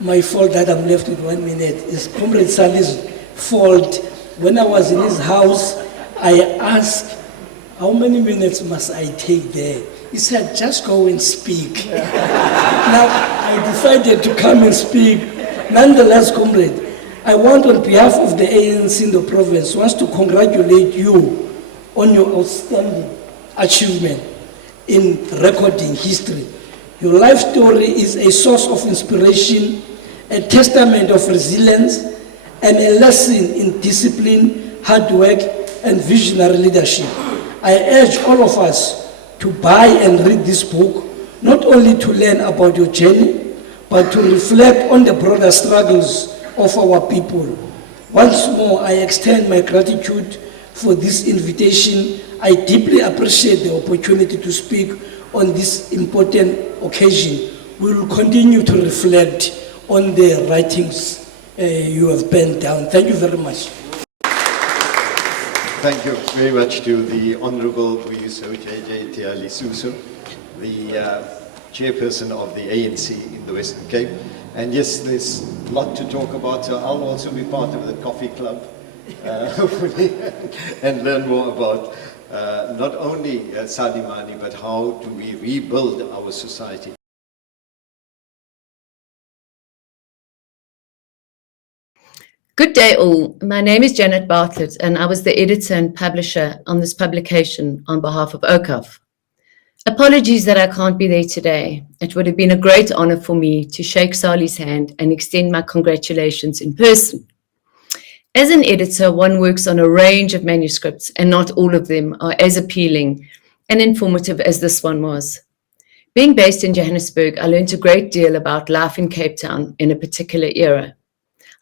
my fault that I'm left with 1 minute. It's Comrade Salie's fault. When I was in his house, I asked, how many minutes must I take there? He said, just go and speak. Now, I decided to come and speak. Nonetheless, comrade, I want on behalf of the ANC in the province, wants to congratulate you on your outstanding achievement in recording history. Your life story is a source of inspiration, a testament of resilience, and a lesson in discipline, hard work, and visionary leadership. I urge all of us to buy and read this book, not only to learn about your journey, but to reflect on the broader struggles of our people. Once more, I extend my gratitude for this invitation. I deeply appreciate the opportunity to speak on this important occasion. We will continue to reflect on the writings you have penned down. Thank you very much. Thank you very much to the Honorable Buyiso J.J. Tiali Suso, the chairperson of the ANC in the Western Cape. And yes, there's a lot to talk about, so I'll also be part of the coffee club, hopefully, and learn more about not only Salie Manie, but how do we rebuild our society. Good day all. My name is Janet Bartlett and I was the editor and publisher on this publication on behalf of Awqaf. Apologies that I can't be there today. It would have been a great honor for me to shake Salie's hand and extend my congratulations in person. As an editor, one works on a range of manuscripts and not all of them are as appealing and informative as this one was. Being based in Johannesburg, I learned a great deal about life in Cape Town in a particular era.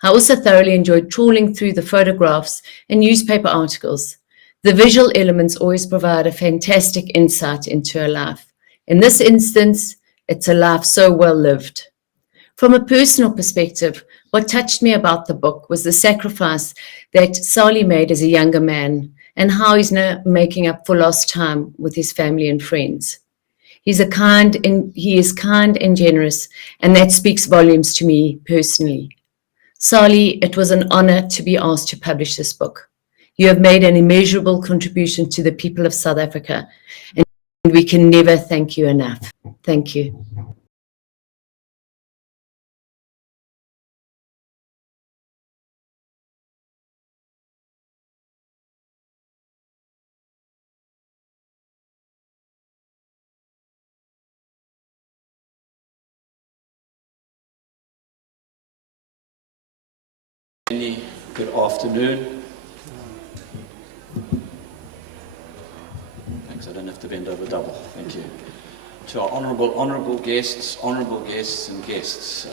I also thoroughly enjoyed trawling through the photographs and newspaper articles. The visual elements always provide a fantastic insight into a life. In this instance, it's a life so well lived. From a personal perspective, what touched me about the book was the sacrifice that Salie made as a younger man and how he's now making up for lost time with his family and friends. He is kind and generous, and that speaks volumes to me personally. Salie, it was an honor to be asked to publish this book. You have made an immeasurable contribution to the people of South Africa, and we can never thank you enough. Thank you. Good afternoon. Thanks. I don't have to bend over double. Thank you. To our honourable guests and guests.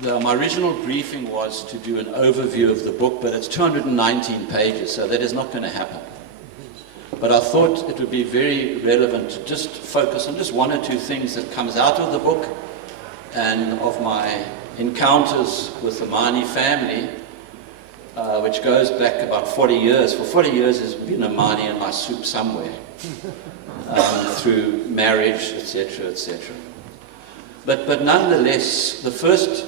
My original briefing was to do an overview of the book, but it's 219 pages, so that is not going to happen. But I thought it would be very relevant to just focus on just one or two things that comes out of the book and of my encounters with the Manie family, which goes back about 40 years. For 40 years there's been a Manie in my soup somewhere, through marriage, etc., etc. But nonetheless, the first,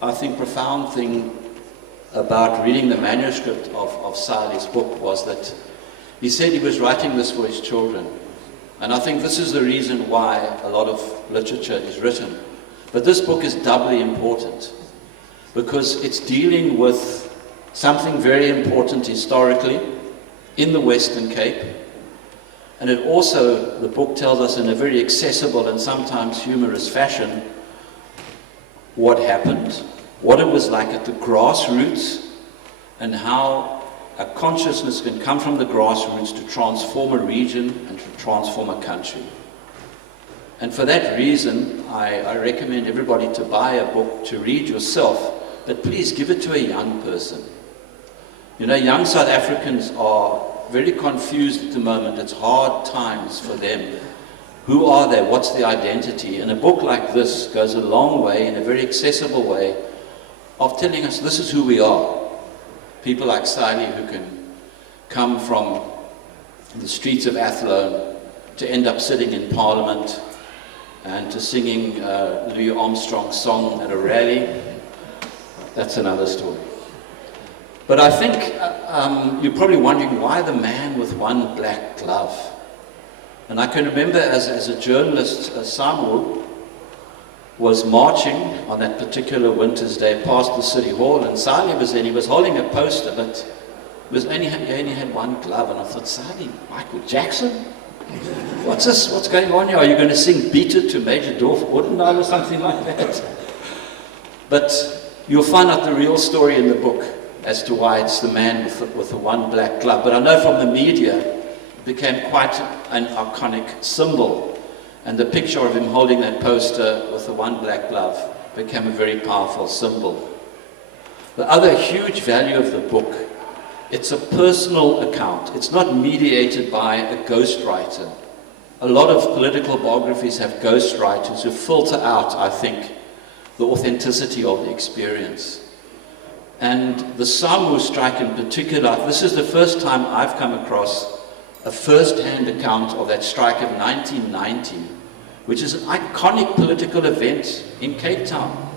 I think, profound thing about reading the manuscript of Salie's book was that he said he was writing this for his children. And I think this is the reason why a lot of literature is written. But this book is doubly important because it's dealing with something very important historically in the Western Cape. And it also, the book tells us in a very accessible and sometimes humorous fashion what happened, what it was like at the grassroots, and how a consciousness can come from the grassroots to transform a region and to transform a country. And for that reason, I recommend everybody to buy a book to read yourself, but please give it to a young person. You know, young South Africans are very confused at the moment. It's hard times for them. Who are they? What's their identity? And a book like this goes a long way, in a very accessible way, of telling us this is who we are. People like Salie who can come from the streets of Athlone to end up sitting in Parliament and to singing Louis Armstrong's song at a rally. That's another story. But I think you're probably wondering why the man with one black glove. And I can remember as a journalist, Samuel was marching on that particular winter's day past the City Hall, and Salie was there. He was holding a poster, but he only had one glove. And I thought, Salie, Michael Jackson? What's this? What's going on here? Are you going to sing Beat It to Major Dorf Ordendale or something like that? But you'll find out the real story in the book as to why it's the man with the one black glove. But I know from the media, it became quite an iconic symbol. And the picture of him holding that poster with the one black glove became a very powerful symbol. The other huge value of the book, it's a personal account. It's not mediated by a ghostwriter. A lot of political biographies have ghostwriters who filter out, I think, the authenticity of the experience. And the Samu strike in particular, this is the first time I've come across a first-hand account of that strike of 1990, which is an iconic political event in Cape Town.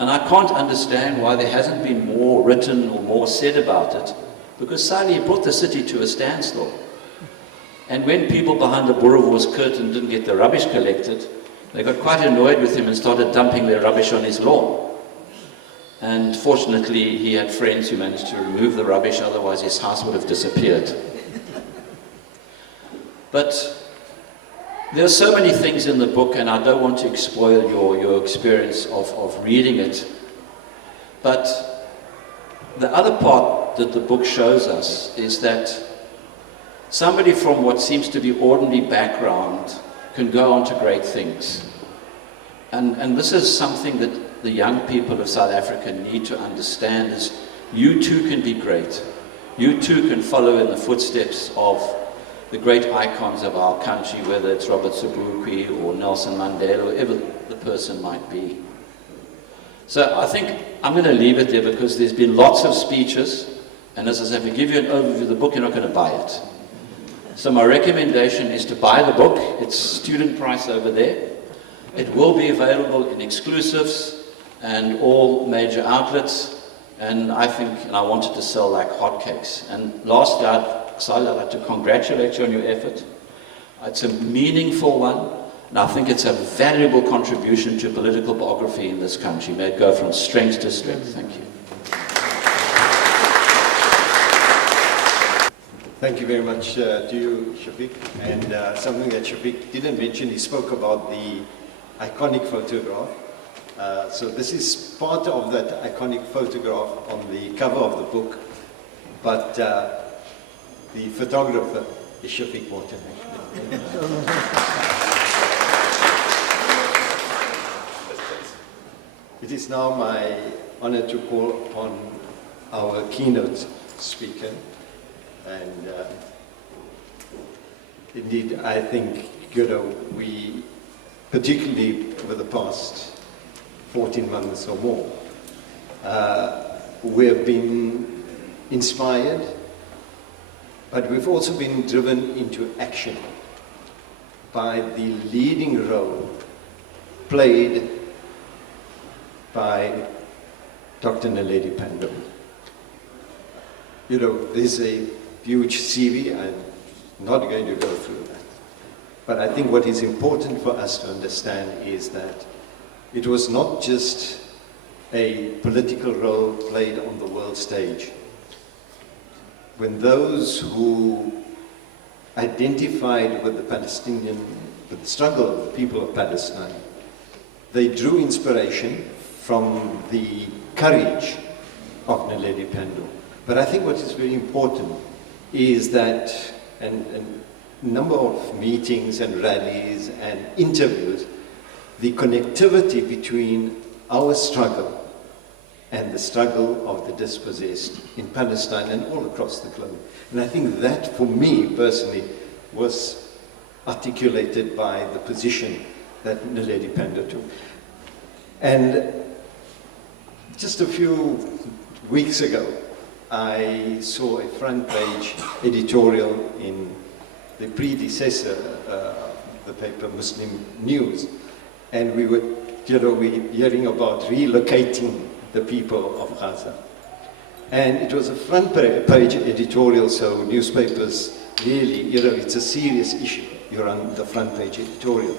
And I can't understand why there hasn't been more written or more said about it, because Salie brought the city to a standstill. And when people behind the Boerewors curtain didn't get the rubbish collected, they got quite annoyed with him and started dumping their rubbish on his lawn. And fortunately, he had friends who managed to remove the rubbish, otherwise his house would have disappeared. But there are so many things in the book, and I don't want to spoil your experience of reading it. But the other part that the book shows us is that somebody from what seems to be ordinary background can go on to great things. And this is something that the young people of South Africa need to understand, is you too can be great. You too can follow in the footsteps of the great icons of our country, whether it's Robert Sobukwe or Nelson Mandela, whoever the person might be. So I think I'm going to leave it there because there's been lots of speeches, and as I said, if I give you an overview of the book, you're not going to buy it. So my recommendation is to buy the book. It's student price over there. It will be available in exclusives and all major outlets, and I think, and I wanted to sell like hotcakes. And lastly, I'd like to congratulate you on your effort. It's a meaningful one, and I think it's a valuable contribution to political biography in this country. May it go from strength to strength. Thank you. Thank you very much to you, Shafiq. And something that Shafiq didn't mention, he spoke about the iconic photograph. So this is part of that iconic photograph on the cover of the book. But The photographer is Shafiq Morton, actually. It is now my honor to call upon our keynote speaker. And indeed, I think, we, particularly over the past 14 months or more, we have been inspired, but we've also been driven into action by the leading role played by Dr. Naledi Pandor. There's a huge CV. I'm not going to go through that. But I think what is important for us to understand is that it was not just a political role played on the world stage. When those who identified with the struggle of the people of Palestine, they drew inspiration from the courage of Naledi Pandor. But I think what is very important is that, and a number of meetings and rallies and interviews, the connectivity between our struggle and the struggle of the dispossessed in Palestine and all across the globe. And I think that, for me personally, was articulated by the position that Naledi Pandor took. And just a few weeks ago, I saw a front page editorial in the predecessor, the paper Muslim News, and we were hearing about relocating the people of Gaza. And it was a front page editorial, so newspapers really, it's a serious issue. You're on the front page editorial.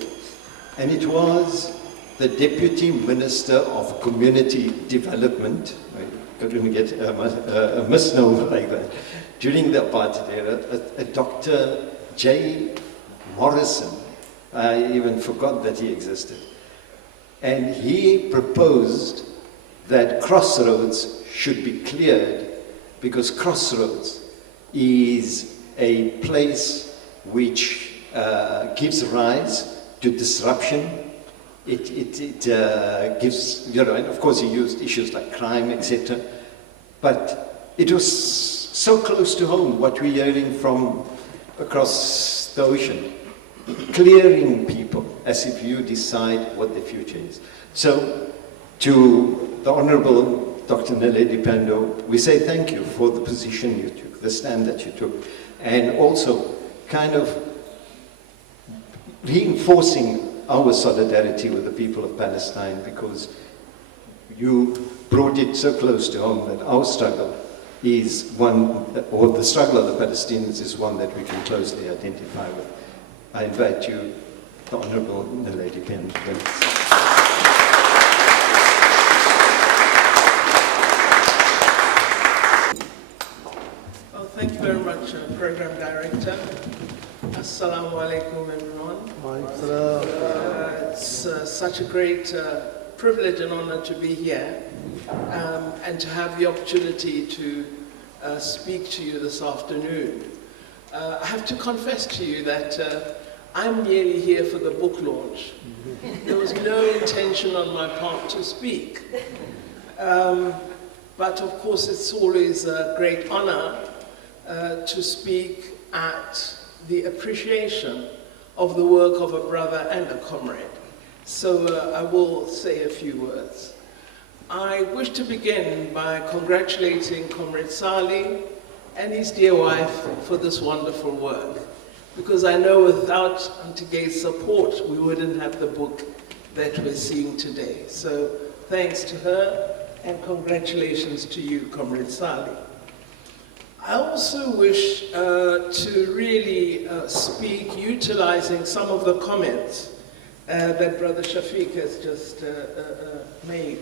And it was the Deputy Minister of Community Development, I couldn't get a misnomer like that, during the apartheid era, a Dr. J. Morrison. I even forgot that he existed. And he proposed that Crossroads should be cleared because Crossroads is a place which gives rise to disruption. It gives, and of course he used issues like crime, etc. But it was so close to home, what we're hearing from across the ocean. Clearing people as if you decide what the future is. So, to the Honorable Dr. Naledi Pandor, we say thank you for the position you took, the stand that you took, and also kind of reinforcing our solidarity with the people of Palestine, because you brought it so close to home that our struggle is one, or the struggle of the Palestinians is one that we can closely identify with. I invite you, the Honorable Naledi Pandor. Well, thank you very much, Program Director. Assalamu alaikum, everyone. It's such a great privilege and honor to be here and to have the opportunity to speak to you this afternoon. I have to confess to you that I'm merely here for the book launch. There was no intention on my part to speak. But of course, it's always a great honor to speak at the appreciation of the work of a brother and a comrade. So I will say a few words. I wish to begin by congratulating Comrade Salie and his dear wife for this wonderful work, because I know without Auntie Gay's support, we wouldn't have the book that we're seeing today. So thanks to her, and congratulations to you, Comrade Salie. I also wish to really speak utilizing some of the comments that Brother Shafiq has just made.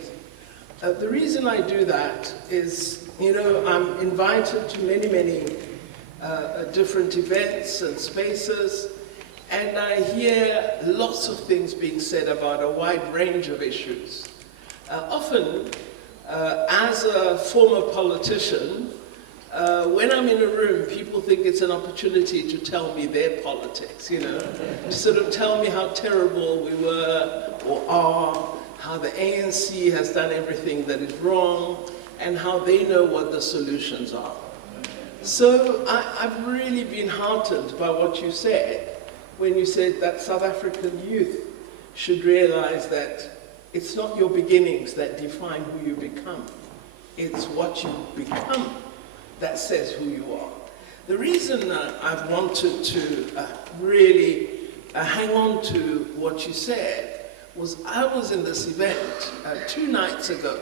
The reason I do that is, I'm invited to many different events and spaces, and I hear lots of things being said about a wide range of issues. Often, as a former politician, When I'm in a room, people think it's an opportunity to tell me their politics, you know, to sort of tell me how terrible we were or are, how the ANC has done everything that is wrong, and how they know what the solutions are. So I've really been heartened by what you said when you said that South African youth should realize that it's not your beginnings that define who you become. It's what you become that says who you are. The reason I've wanted to really hang on to what you said was I was in this event 2 nights ago,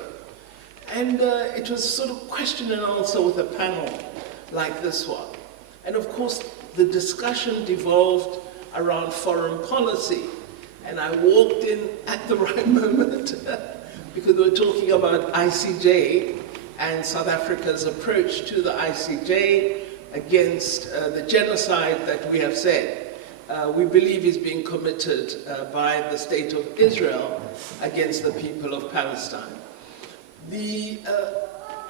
and it was sort of question and answer with a panel like this one. And of course, the discussion devolved around foreign policy, and I walked in at the right moment because we were talking about ICJ and South Africa's approach to the ICJ against the genocide that we have said we believe is being committed by the state of Israel against the people of Palestine. The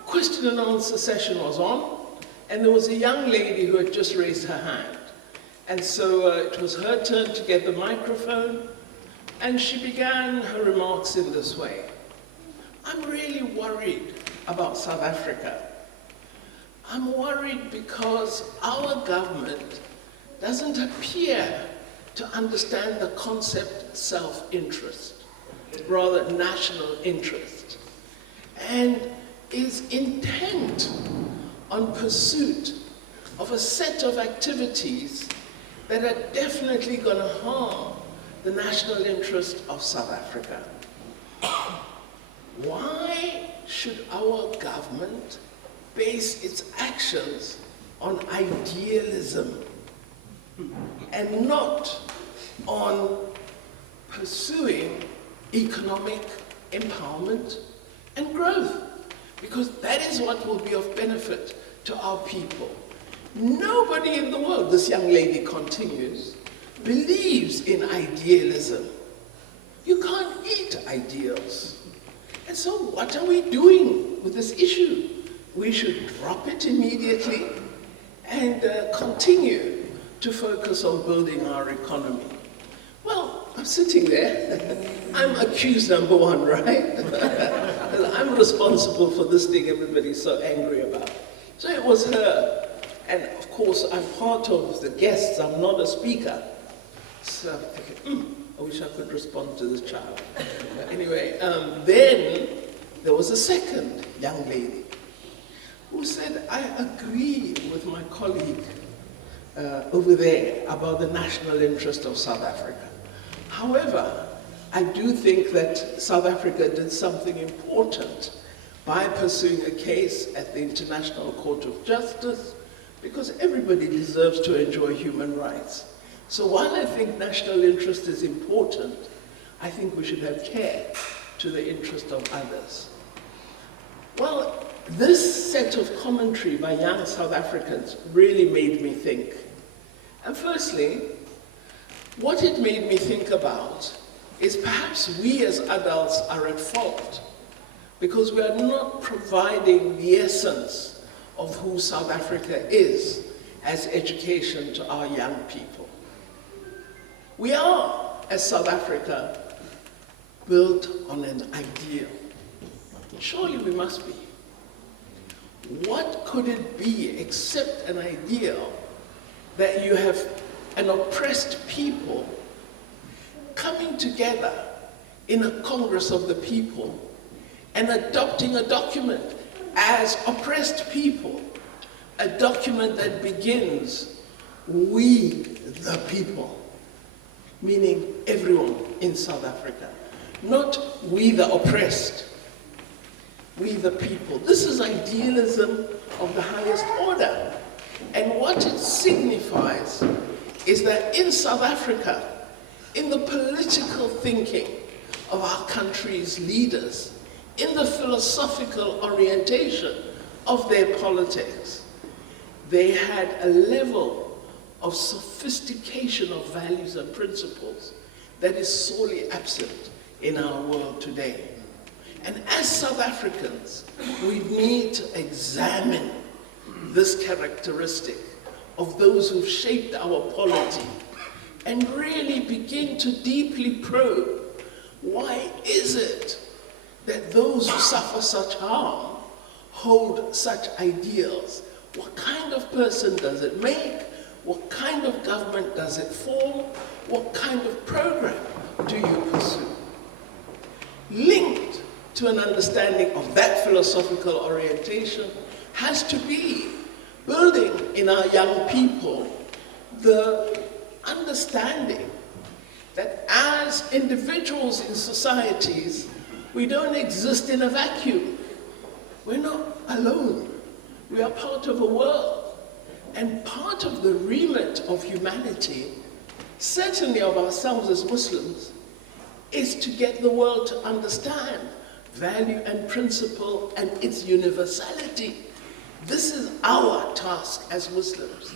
question and answer session was on, and there was a young lady who had just raised her hand. And so it was her turn to get the microphone, and she began her remarks in this way. I'm really worried about South Africa. I'm worried because our government doesn't appear to understand the concept self-interest, rather national interest, and is intent on pursuit of a set of activities that are definitely going to harm the national interest of South Africa. Why should our government base its actions on idealism and not on pursuing economic empowerment and growth? Because that is what will be of benefit to our people. Nobody in the world, this young lady continues, believes in idealism. You can't eat ideals. And so what are we doing with this issue? We should drop it immediately and continue to focus on building our economy. Well, I'm sitting there. I'm accused number one, right? I'm responsible for this thing everybody's so angry about. So it was her. And of course, I'm part of the guests. I'm not a speaker. So I'm thinking, I wish I could respond to this child. Anyway, then there was a second young lady who said, I agree with my colleague over there about the national interest of South Africa. However, I do think that South Africa did something important by pursuing a case at the International Court of Justice, because everybody deserves to enjoy human rights. So while I think national interest is important, I think we should have care to the interest of others. Well, this set of commentary by young South Africans really made me think. And firstly, what it made me think about is perhaps we as adults are at fault because we are not providing the essence of who South Africa is as education to our young people. We are, as South Africa, built on an ideal. Surely we must be. What could it be except an ideal that you have an oppressed people coming together in a Congress of the people and adopting a document as oppressed people, a document that begins, we the people, meaning everyone in South Africa, not we the oppressed, we the people. This is idealism of the highest order. And what it signifies is that in South Africa, in the political thinking of our country's leaders, in the philosophical orientation of their politics, they had a level of sophistication of values and principles that is sorely absent in our world today. And as South Africans, we need to examine this characteristic of those who've shaped our polity and really begin to deeply probe, why is it that those who suffer such harm hold such ideals? What kind of person does it make? What kind of government does it form? What kind of program do you pursue? Linked to an understanding of that philosophical orientation has to be building in our young people the understanding that as individuals in societies, we don't exist in a vacuum. We're not alone. We are part of a world. And part of the remit of humanity, certainly of ourselves as Muslims, is to get the world to understand value and principle and its universality. This is our task as Muslims.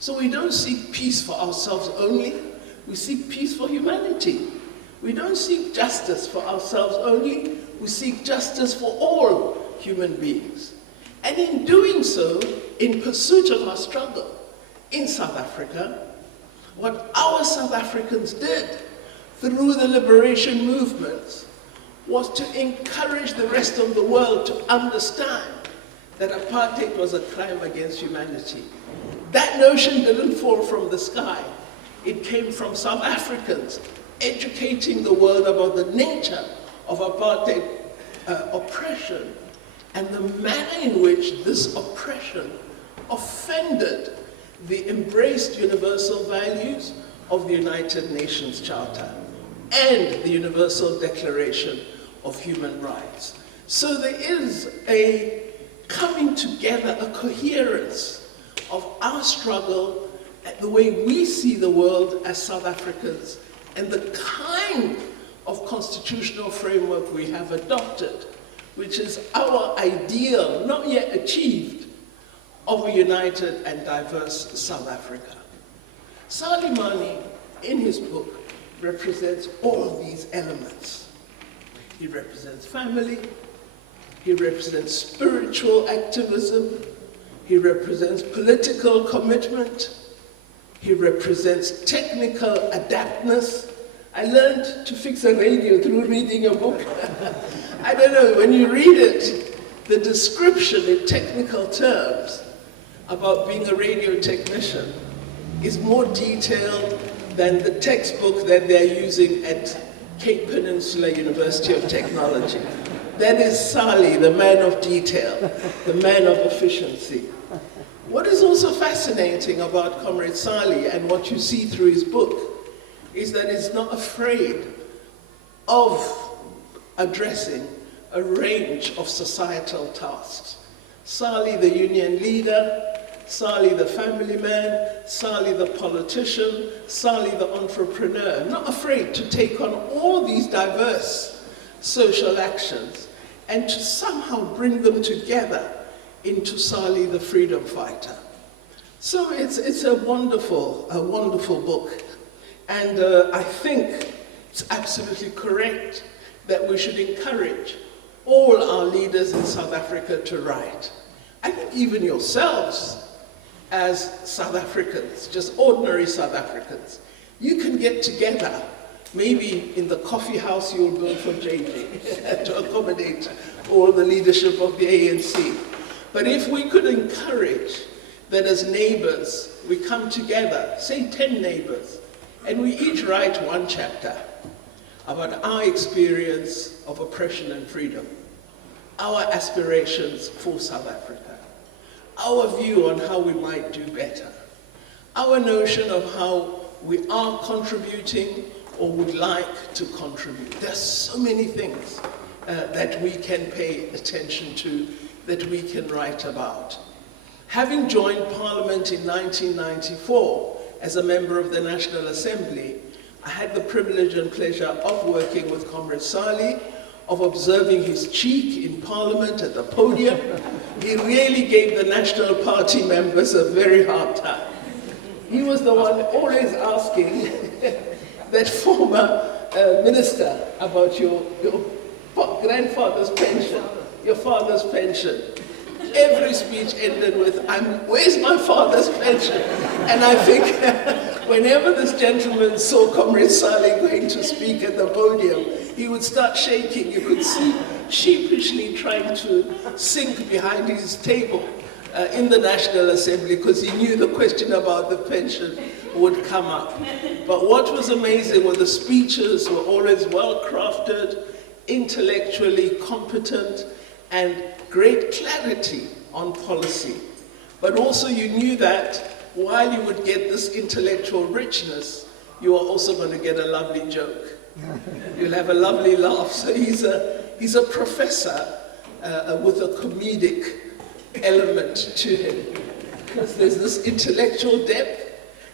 So we don't seek peace for ourselves only, we seek peace for humanity. We don't seek justice for ourselves only, we seek justice for all human beings. And in doing so, in pursuit of our struggle in South Africa, what our South Africans did through the liberation movements was to encourage the rest of the world to understand that apartheid was a crime against humanity. That notion didn't fall from the sky. It came from South Africans educating the world about the nature of apartheid oppression and the manner in which this oppression offended the embraced universal values of the United Nations Charter and the Universal Declaration of Human Rights. So there is a coming together, a coherence of our struggle at the way we see the world as South Africans and the kind of constitutional framework we have adopted, which is our ideal, not yet achieved, of a united and diverse South Africa. Salie Manie, in his book, represents all these elements. He represents family, he represents spiritual activism, he represents political commitment, he represents technical adaptness. I learned to fix a radio through reading a book. I don't know, when you read it, the description in technical terms about being a radio technician is more detailed than the textbook that they're using at Cape Peninsula University of Technology. That is Salie, the man of detail, the man of efficiency. What is also fascinating about Comrade Salie and what you see through his book is that he's not afraid of addressing a range of societal tasks. Salie, the union leader, Salie, the family man, Salie, the politician, Salie, the entrepreneur, not afraid to take on all these diverse social actions and to somehow bring them together into Salie, the freedom fighter. So it's a wonderful book. And I think it's absolutely correct that we should encourage all our leaders in South Africa to write. I think even yourselves, as South Africans, just ordinary South Africans, you can get together, maybe in the coffee house you'll build for JJ to accommodate all the leadership of the ANC. But if we could encourage that as neighbors, we come together, say 10 neighbors, and we each write one chapter about our experience of oppression and freedom, our aspirations for South Africa, our view on how we might do better, our notion of how we are contributing or would like to contribute. There's so many things that we can pay attention to, that we can write about. Having joined Parliament in 1994 as a member of the National Assembly, I had the privilege and pleasure of working with Comrade Salie, of observing his cheek in Parliament at the podium. He really gave the National Party members a very hard time. He was the one always asking that former minister about your grandfather's pension, your father's pension. every speech ended with, where's my father's pension? And I think whenever this gentleman saw Comrade Salie going to speak at the podium, he would start shaking. You could see sheepishly trying to sink behind his table in the National Assembly because he knew the question about the pension would come up. But what was amazing were the speeches were always well crafted, intellectually competent, and great clarity on policy. But also you knew that while you would get this intellectual richness, you are also going to get a lovely joke. You'll have a lovely laugh. So he's a professor with a comedic element to him. Because there's this intellectual depth,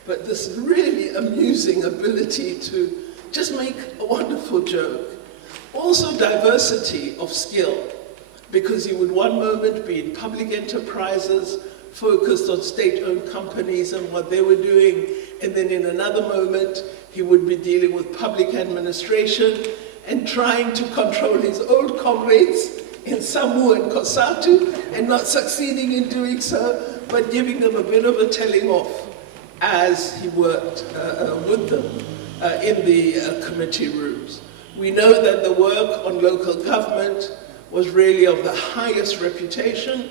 but this really amusing ability to just make a wonderful joke. Also diversity of skill, because he would one moment be in public enterprises, focused on state-owned companies and what they were doing, and then in another moment, he would be dealing with public administration and trying to control his old comrades in Samu and Kosatu, and not succeeding in doing so, but giving them a bit of a telling off as he worked with them in the committee rooms. We know that the work on local government was really of the highest reputation.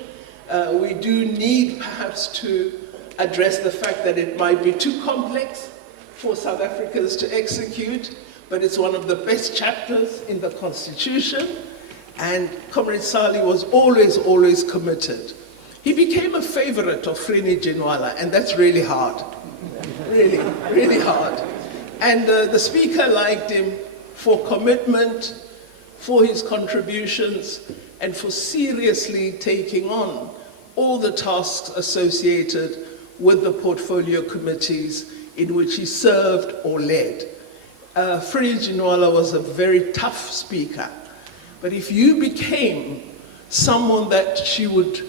We do need perhaps to address the fact that it might be too complex for South Africans to execute, but it's one of the best chapters in the Constitution, and Comrade Salie was always, always committed. He became a favorite of Frini Jinwala, and that's really hard. Really, really hard. And the speaker liked him for commitment, for his contributions, and for seriously taking on all the tasks associated with the portfolio committees in which he served or led. Frini Jinwala was a very tough speaker, but if you became someone that she would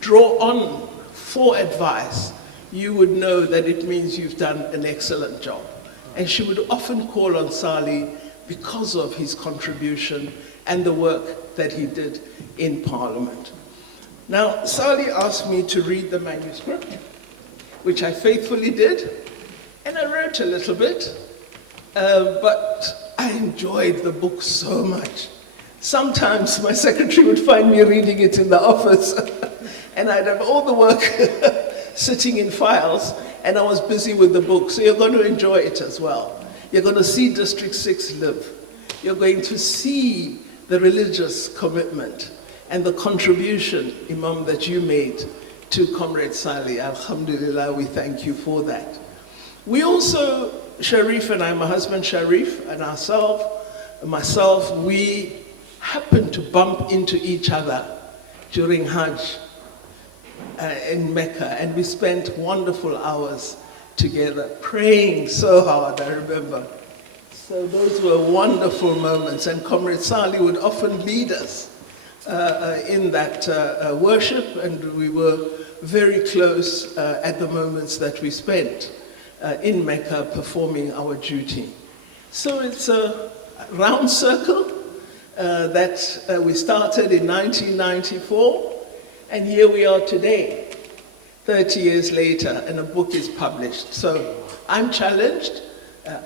draw on for advice, you would know that it means you've done an excellent job. And she would often call on Salie because of his contribution and the work that he did in Parliament. Now, Salie asked me to read the manuscript, which I faithfully did, and I wrote a little bit, but I enjoyed the book so much. Sometimes my secretary would find me reading it in the office, and I'd have all the work sitting in files, and I was busy with the book. So you're going to enjoy it as well. You're going to see District 6 live. You're going to see the religious commitment and the contribution, Imam, that you made to Comrade Salie. Alhamdulillah, we thank you for that. We also, Sharif and I, my husband Sharif, and myself, we happened to bump into each other during Hajj in Mecca, and we spent wonderful hours together, praying so hard, I remember. So those were wonderful moments, and Comrade Salie would often lead us in that worship, and we were very close at the moments that we spent in Mecca performing our duty. So it's a round circle that we started in 1994, and here we are today, 30 years later, and a book is published. So I'm challenged.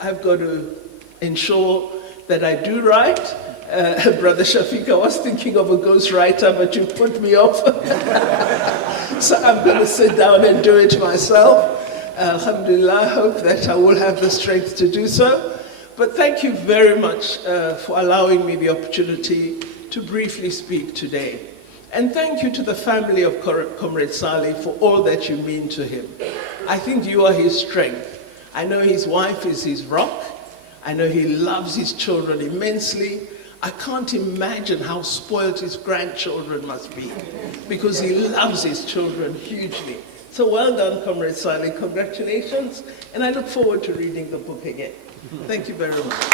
I've got to ensure that I do write. Brother Shafiq, I was thinking of a ghostwriter, but you put me off. So I'm going to sit down and do it myself. Alhamdulillah, I hope that I will have the strength to do so. But thank you very much for allowing me the opportunity to briefly speak today. And thank you to the family of Comrade Salie for all that you mean to him. I think you are his strength. I know his wife is his rock. I know he loves his children immensely. I can't imagine how spoiled his grandchildren must be, because he loves his children hugely. So well done, Comrade Salie. Congratulations. And I look forward to reading the book again. Thank you very much.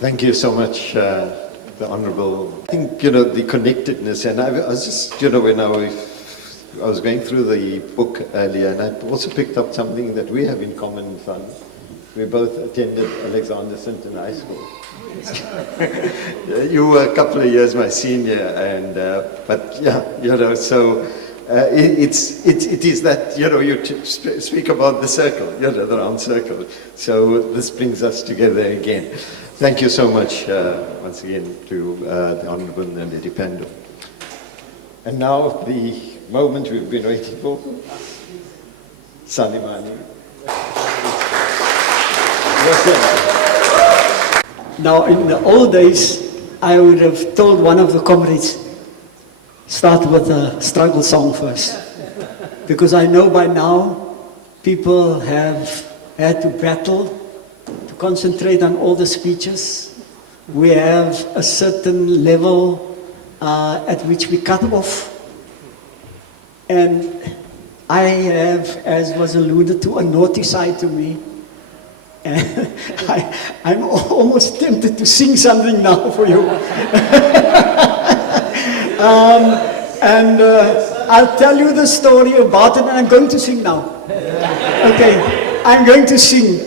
Thank you so much, the Honourable. I think, the connectedness, and I was just, when I was going through the book earlier, and I also picked up something that we have in common, Fun, We both attended Alexander Sinton High School. You were a couple of years my senior, and but yeah, you know, so it is that, you know, you speak about the circle, you know, the round circle. So this brings us together again. Thank you so much once again to the Honourable Naledi Pandor. And now the moment we've been waiting for, Salie Manie. Now, in the old days, I would have told one of the comrades, start with a struggle song first. Because I know by now, people have had to battle to concentrate on all the speeches. We have a certain level at which we cut off. And I have, as was alluded to, a naughty side to me. And I'm almost tempted to sing something now for you. I'll tell you the story about it, and I'm going to sing now. Okay, I'm going to sing.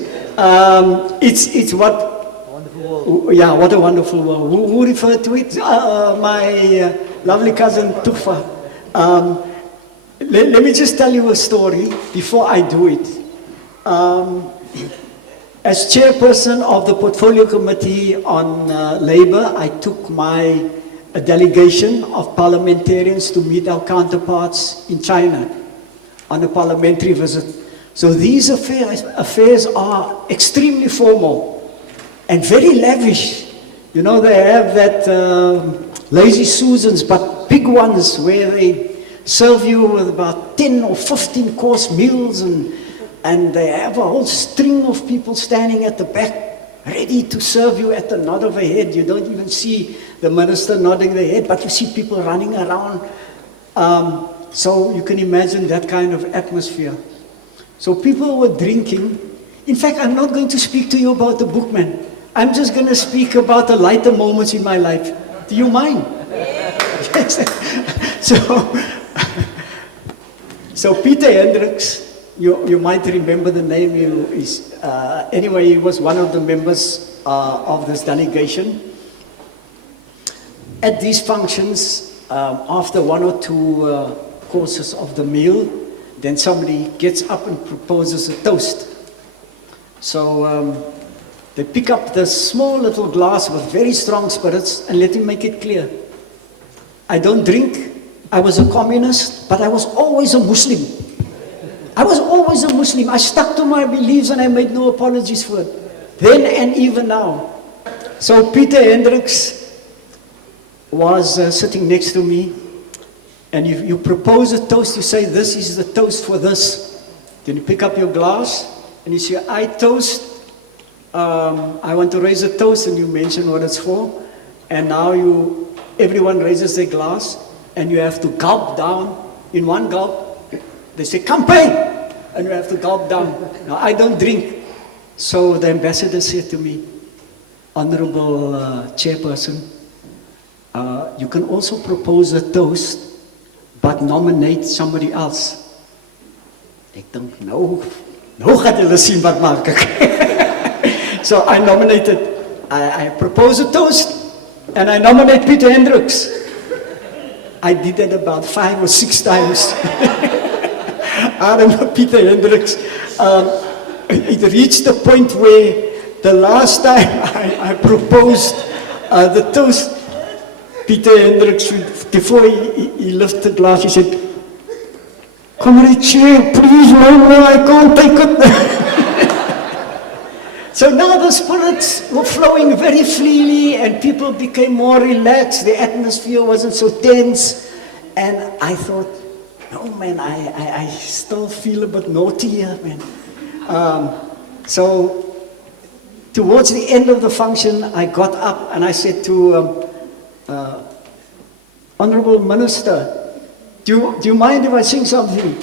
It's what... Wonderful world. Yeah, what a wonderful world. Who referred to it? My lovely cousin Tufa. Let me just tell you a story before I do it. As chairperson of the Portfolio Committee on Labour, I took a delegation of parliamentarians to meet our counterparts in China on a parliamentary visit. So these affairs are extremely formal and very lavish. You know, they have that lazy Susans, but big ones where they serve you with about 10 or 15 course meals, and they have a whole string of people standing at the back ready to serve you at the nod of a head. You don't even see the minister nodding their head, but you see people running around. So you can imagine that kind of atmosphere. So people were drinking. In fact, I'm not going to speak to you about the book, man. I'm just going to speak about the lighter moments in my life. Do you mind? Yes. So Peter Hendricks, you might remember the name. Anyway, he was one of the members of this delegation. At these functions, after one or two courses of the meal, then somebody gets up and proposes a toast. So they pick up this small little glass with very strong spirits and let him make it clear. I don't drink. I was a communist, but I was always a Muslim. I was always a Muslim. I stuck to my beliefs and I made no apologies for it. Then and even now. So Peter Hendricks was sitting next to me, and you propose a toast, you say, this is the toast for this. Then you pick up your glass and you say, I toast, I want to raise a toast, and you mention what it's for. And now everyone raises their glass and you have to gulp down in one gulp. They say, campaign! And you have to gulp down. Now, I don't drink. So the ambassador said to me, Honorable Chairperson, you can also propose a toast, but nominate somebody else. Ek dink, nou gaat julle sien wat maak ek. So I nominated, I proposed a toast, and I nominate Peter Hendricks. I did that about 5 or 6 times. I remember Peter Hendricks. It reached the point where the last time I proposed the toast, Peter Hendricks, before he lifted the glass, he said, Comrade Chair, please, no, I can't take it. So now the spirits were flowing very freely and people became more relaxed. The atmosphere wasn't so tense. And I thought, no, man, I still feel a bit naughty here, man. So towards the end of the function, I got up and I said to Honorable Minister, do you mind if I sing something?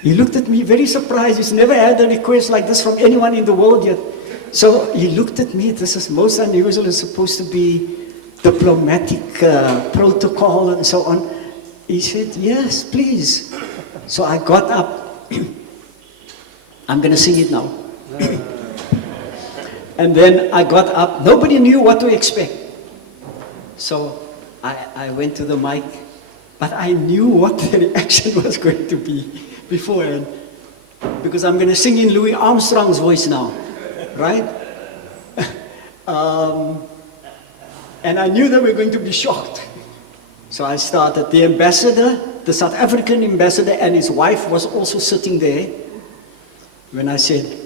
He looked at me very surprised. He's never had a request like this from anyone in the world yet. So he looked at me. This is most unusual. It's supposed to be diplomatic protocol and so on. He said, yes, please. So I got up. I'm going to sing it now. And then I got up. Nobody knew what to expect. So I went to the mic, but I knew what the reaction was going to be beforehand. Because I'm going to sing in Louis Armstrong's voice now, right? And I knew they were going to be shocked. So I started. The ambassador, the South African ambassador, and his wife was also sitting there. When I said,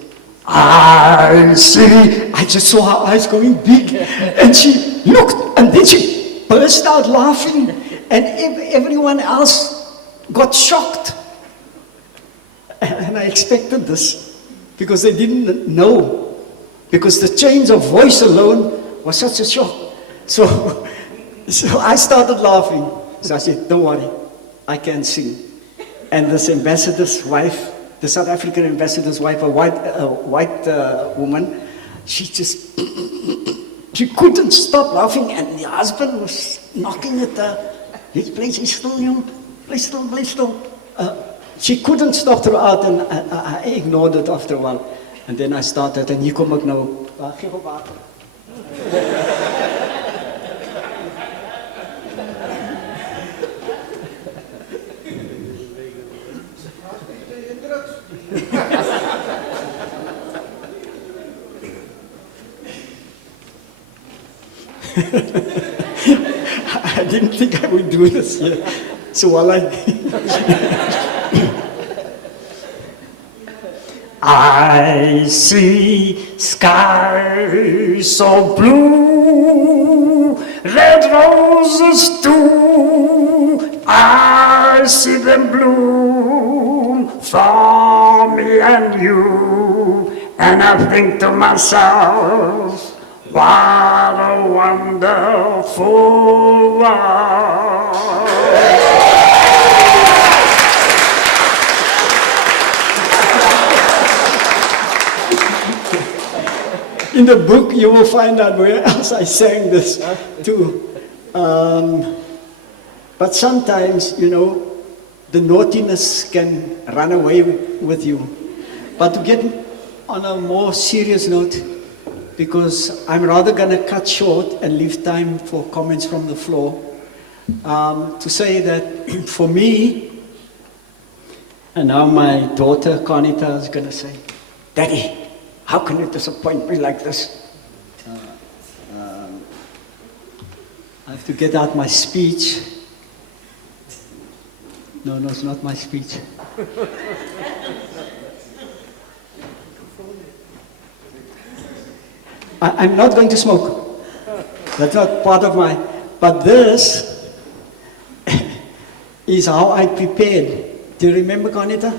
I see, I just saw her eyes going big, and she looked, and then she burst out laughing, and everyone else got shocked. And I expected this, because they didn't know, because the change of voice alone was such a shock. So I started laughing. So I said, don't worry, I can sing. And this ambassador's wife, the South African ambassador's wife, a white woman, she just, she couldn't stop laughing, and the husband was knocking at her, please still, young, please still. She couldn't stop throughout, and I ignored it after a while. And then I started, and hier kom ek nou. Geef op water. I didn't think I would do this here. So while I see skies so blue, red roses too. I see them bloom for me and you. And I think to myself, what a wonderful world. In the book, you will find out where else I sang this too. But sometimes, you know, the naughtiness can run away with you. But to get on a more serious note, because I'm rather going to cut short and leave time for comments from the floor, to say that for me, and now my daughter Conita is going to say, Daddy, how can you disappoint me like this? I have to get out my speech. No, it's not my speech. I'm not going to smoke. That's not part of my... But this is how I prepared. Do you remember, Conita?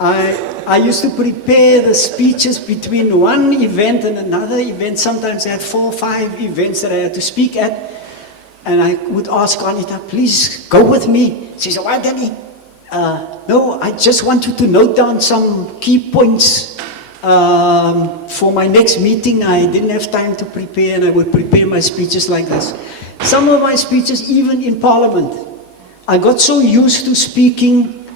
I used to prepare the speeches between one event and another event. Sometimes I had 4 or 5 events that I had to speak at. And I would ask Conita, please go with me. She said, why, Daddy? No, I just want you to note down some key points for my next meeting. I didn't have time to prepare, and I would prepare my speeches like this. Some of my speeches, even in Parliament, I got so used to speaking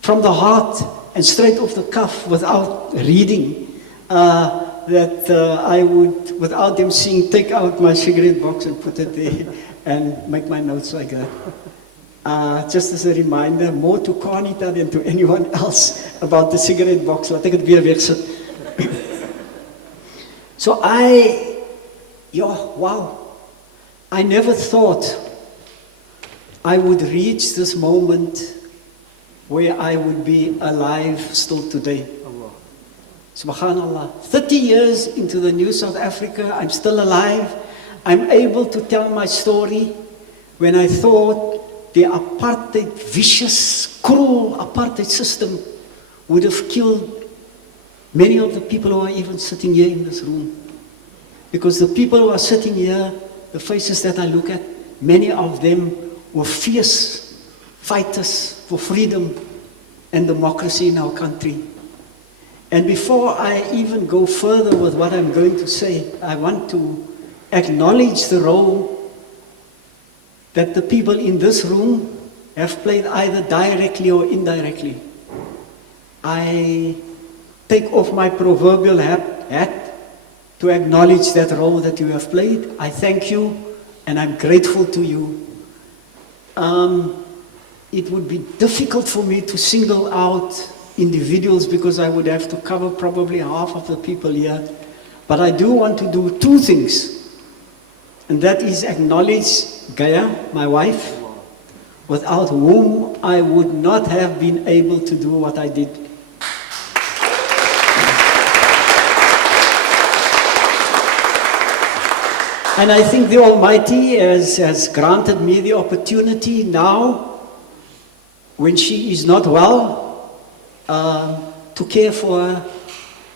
from the heart and straight off the cuff without reading that I would, without them seeing, take out my cigarette box and put it there and make my notes like that. Just as a reminder, more to Conita than to anyone else about the cigarette box. Laat ek het weer wegsit. So wow. I never thought I would reach this moment where I would be alive still today. Subhanallah. 30 years into the new South Africa, I'm still alive. I'm able to tell my story when I thought the apartheid, vicious, cruel apartheid system would have killed many of the people who are even sitting here in this room. Because the people who are sitting here, the faces that I look at, many of them were fierce fighters for freedom and democracy in our country. And before I even go further with what I'm going to say, I want to acknowledge the role that the people in this room have played either directly or indirectly. I take off my proverbial hat to acknowledge that role that you have played. I thank you, and I'm grateful to you. It would be difficult for me to single out individuals because I would have to cover probably half of the people here. But I do want to do two things, and that is acknowledge Gaia, my wife, without whom I would not have been able to do what I did. And I think the Almighty has granted me the opportunity now, when she is not well, to care for her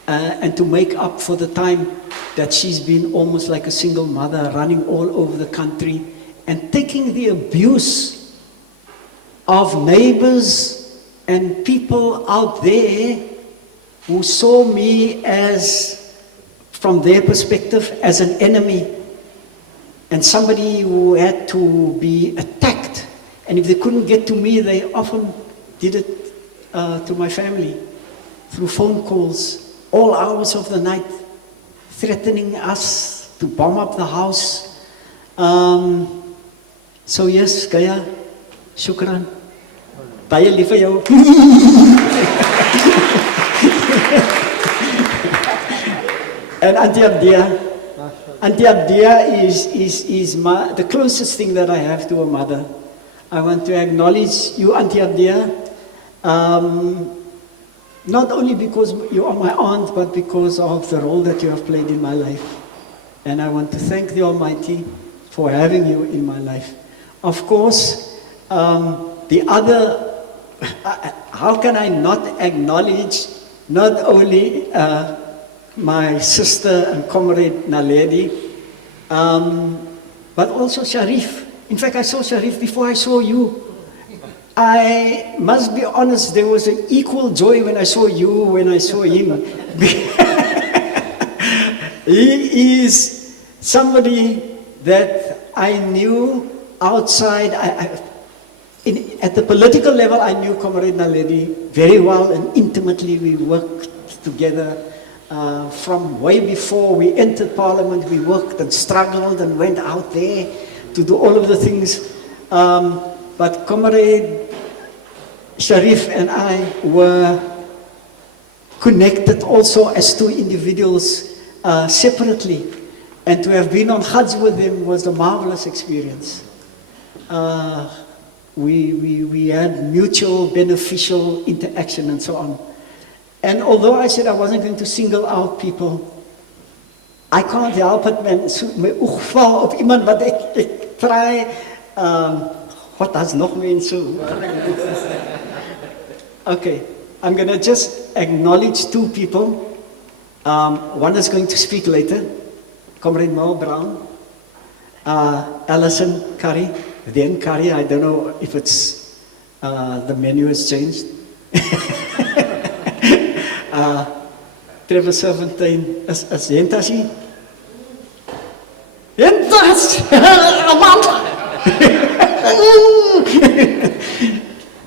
and to make up for the time that she's been almost like a single mother, running all over the country and taking the abuse of neighbors and people out there who saw me as, from their perspective, as an enemy and somebody who had to be attacked. And if they couldn't get to me, they often did it to my family through phone calls, all hours of the night, threatening us to bomb up the house. So yes, Gaia, shukran. Baie lief vir jou. And Auntie Abdia is the closest thing that I have to a mother. I want to acknowledge you, Auntie Abdia, not only because you are my aunt, but because of the role that you have played in my life. And I want to thank the Almighty for having you in my life. Of course, the other, how can I not acknowledge not only my sister and comrade Naledi, but also Sharif. In fact, I saw Sharif before I saw you. I must be honest, there was an equal joy when I saw you, when I saw him. He is somebody that I knew outside. At the political level, I knew Comrade Naledi very well and intimately. We worked together from way before we entered Parliament. We worked and struggled and went out there to do all of the things. But Comrade Sharif and I were connected also as two individuals separately. And to have been on Hajj with him was a marvelous experience. We had mutual beneficial interaction and so on. And although I said I wasn't going to single out people, I can't help it, man. My oog val op iemand wat ek try, wat has nog mense? Okay, I'm going to just acknowledge two people. One is going to speak later, Comrade Mo Brown, Alison Curry, then Curry. I don't know if it's the menu has changed. Trevor Servantine as Yentashi. Yentas!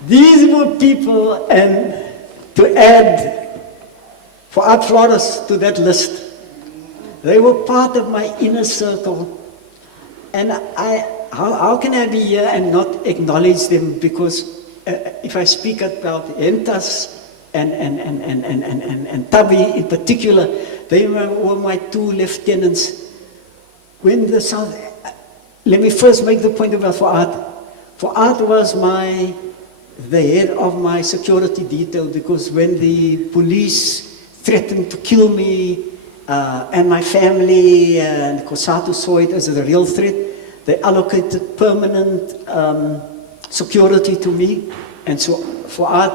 These were people, and to add Farid Sayed to that list, they were part of my inner circle. And how can I be here and not acknowledge them? Because if I speak about Yentas and Tabi in particular, they were my two lieutenants. When the South, let me first make the point about Farid. Farid was the head of my security detail, because when the police threatened to kill me and my family, and Kosatu saw it as a real threat, they allocated permanent security to me. And so Farid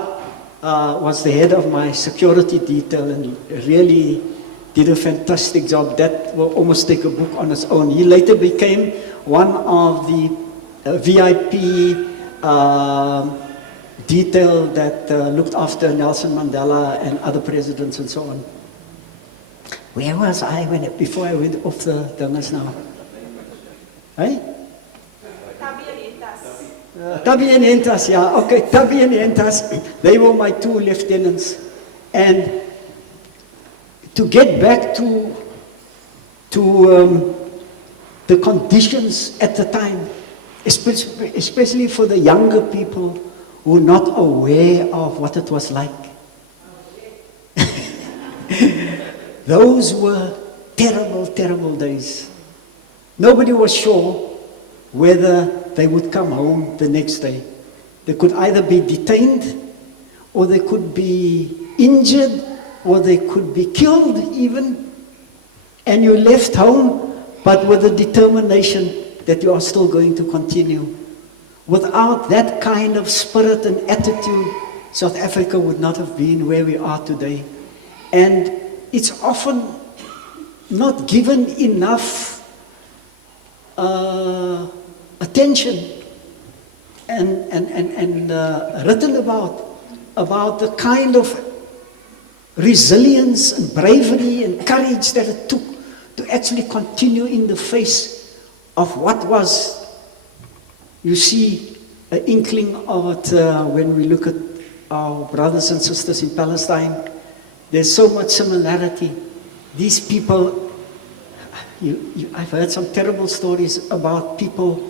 was the head of my security detail and really did a fantastic job. That will almost take a book on its own. He later became one of the VIP detail that looked after Nelson Mandela and other presidents and so on. Where was I before I went off the dungers now? Hey? Tabi and Yentas, yeah, okay, Tabi and Yentas, they were my two lieutenants. And to get back to to the conditions at the time, especially for the younger people who were not aware of what it was like. Those were terrible, terrible days. Nobody was sure whether they would come home the next day. They could either be detained, or they could be injured, or they could be killed even. And you left home, but with the determination that you are still going to continue. Without that kind of spirit and attitude, South Africa would not have been where we are today. And it's often not given enough attention and written about the kind of resilience and bravery and courage that it took to actually continue in the face of what was, you see, an inkling of it when we look at our brothers and sisters in Palestine. There's so much similarity. These people, I've heard some terrible stories about people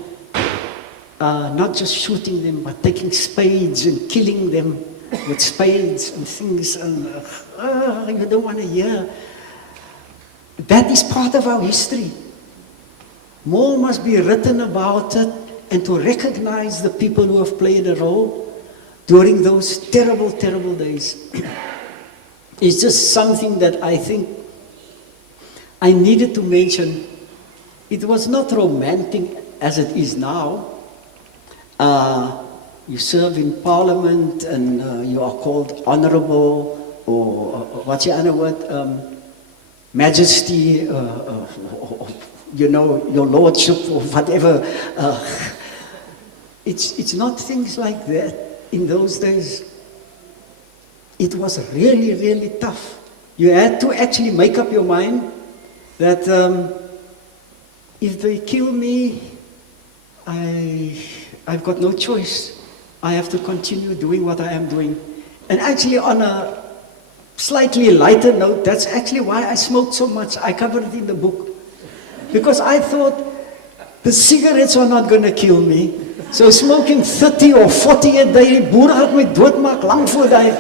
not just shooting them, but taking spades and killing them with spades and things, and you don't want to hear. That is part of our history. More must be written about it, and to recognize the people who have played a role during those terrible, terrible days. It's just something that I think I needed to mention. It was not romantic as it is now. You serve in Parliament and you are called honorable, or what's your other word? Majesty, you know, your lordship, or whatever. It's not things like that in those days. It was really, really tough. You had to actually make up your mind that if they kill me, I've got no choice. I have to continue doing what I am doing. And actually, on a slightly lighter note, that's actually why I smoked so much. I covered it in the book. Because I thought the cigarettes are not going to kill me. So smoking 30 or 40 a day, boer gaat my doodmaak lang voor die.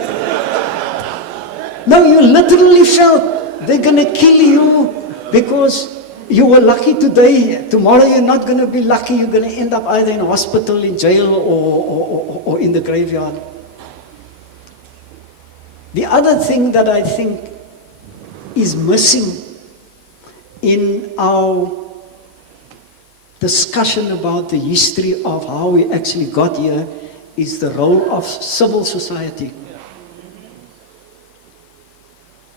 No, you literally felt they're going to kill you because you were lucky today. Tomorrow you're not going to be lucky. You're going to end up either in a hospital, in jail, or in the graveyard. The other thing that I think is missing in our discussion about the history of how we actually got here is the role of civil society.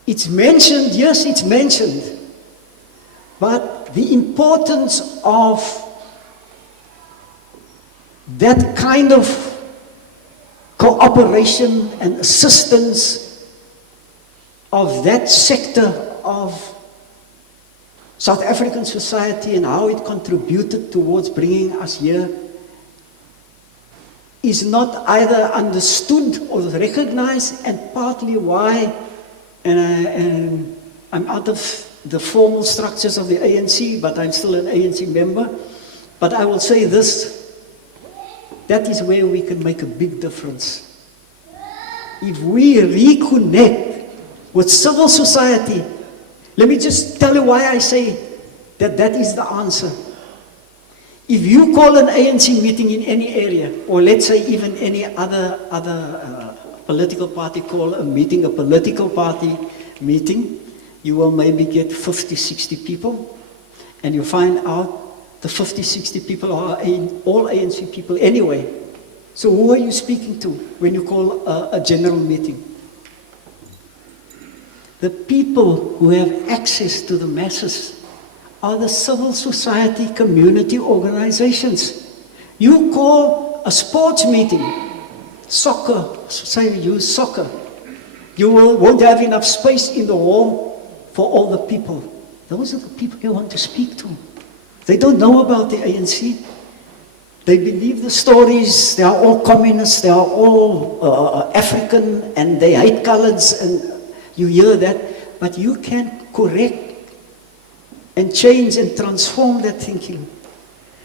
It's mentioned, yes, it's mentioned, but the importance of that kind of cooperation and assistance of that sector of South African society and how it contributed towards bringing us here is not either understood or recognized, and partly why, and I'm out of the formal structures of the ANC, but I'm still an ANC member, but I will say this, that is where we can make a big difference. If we reconnect with civil society, let me just tell you why I say that that is the answer. If you call an ANC meeting in any area, or let's say even any other political party call a meeting, a political party meeting, you will maybe get 50, 60 people, and you find out the 50, 60 people are all ANC people anyway. So who are you speaking to when you call a general meeting? The people who have access to the masses are the civil society community organizations. You call a sports meeting, soccer, say you use soccer, you won't have enough space in the hall for all the people. Those are the people you want to speak to. They don't know about the ANC. They believe the stories, they are all communists, they are all African, and they hate coloreds, and you hear that, but you can correct and change and transform that thinking.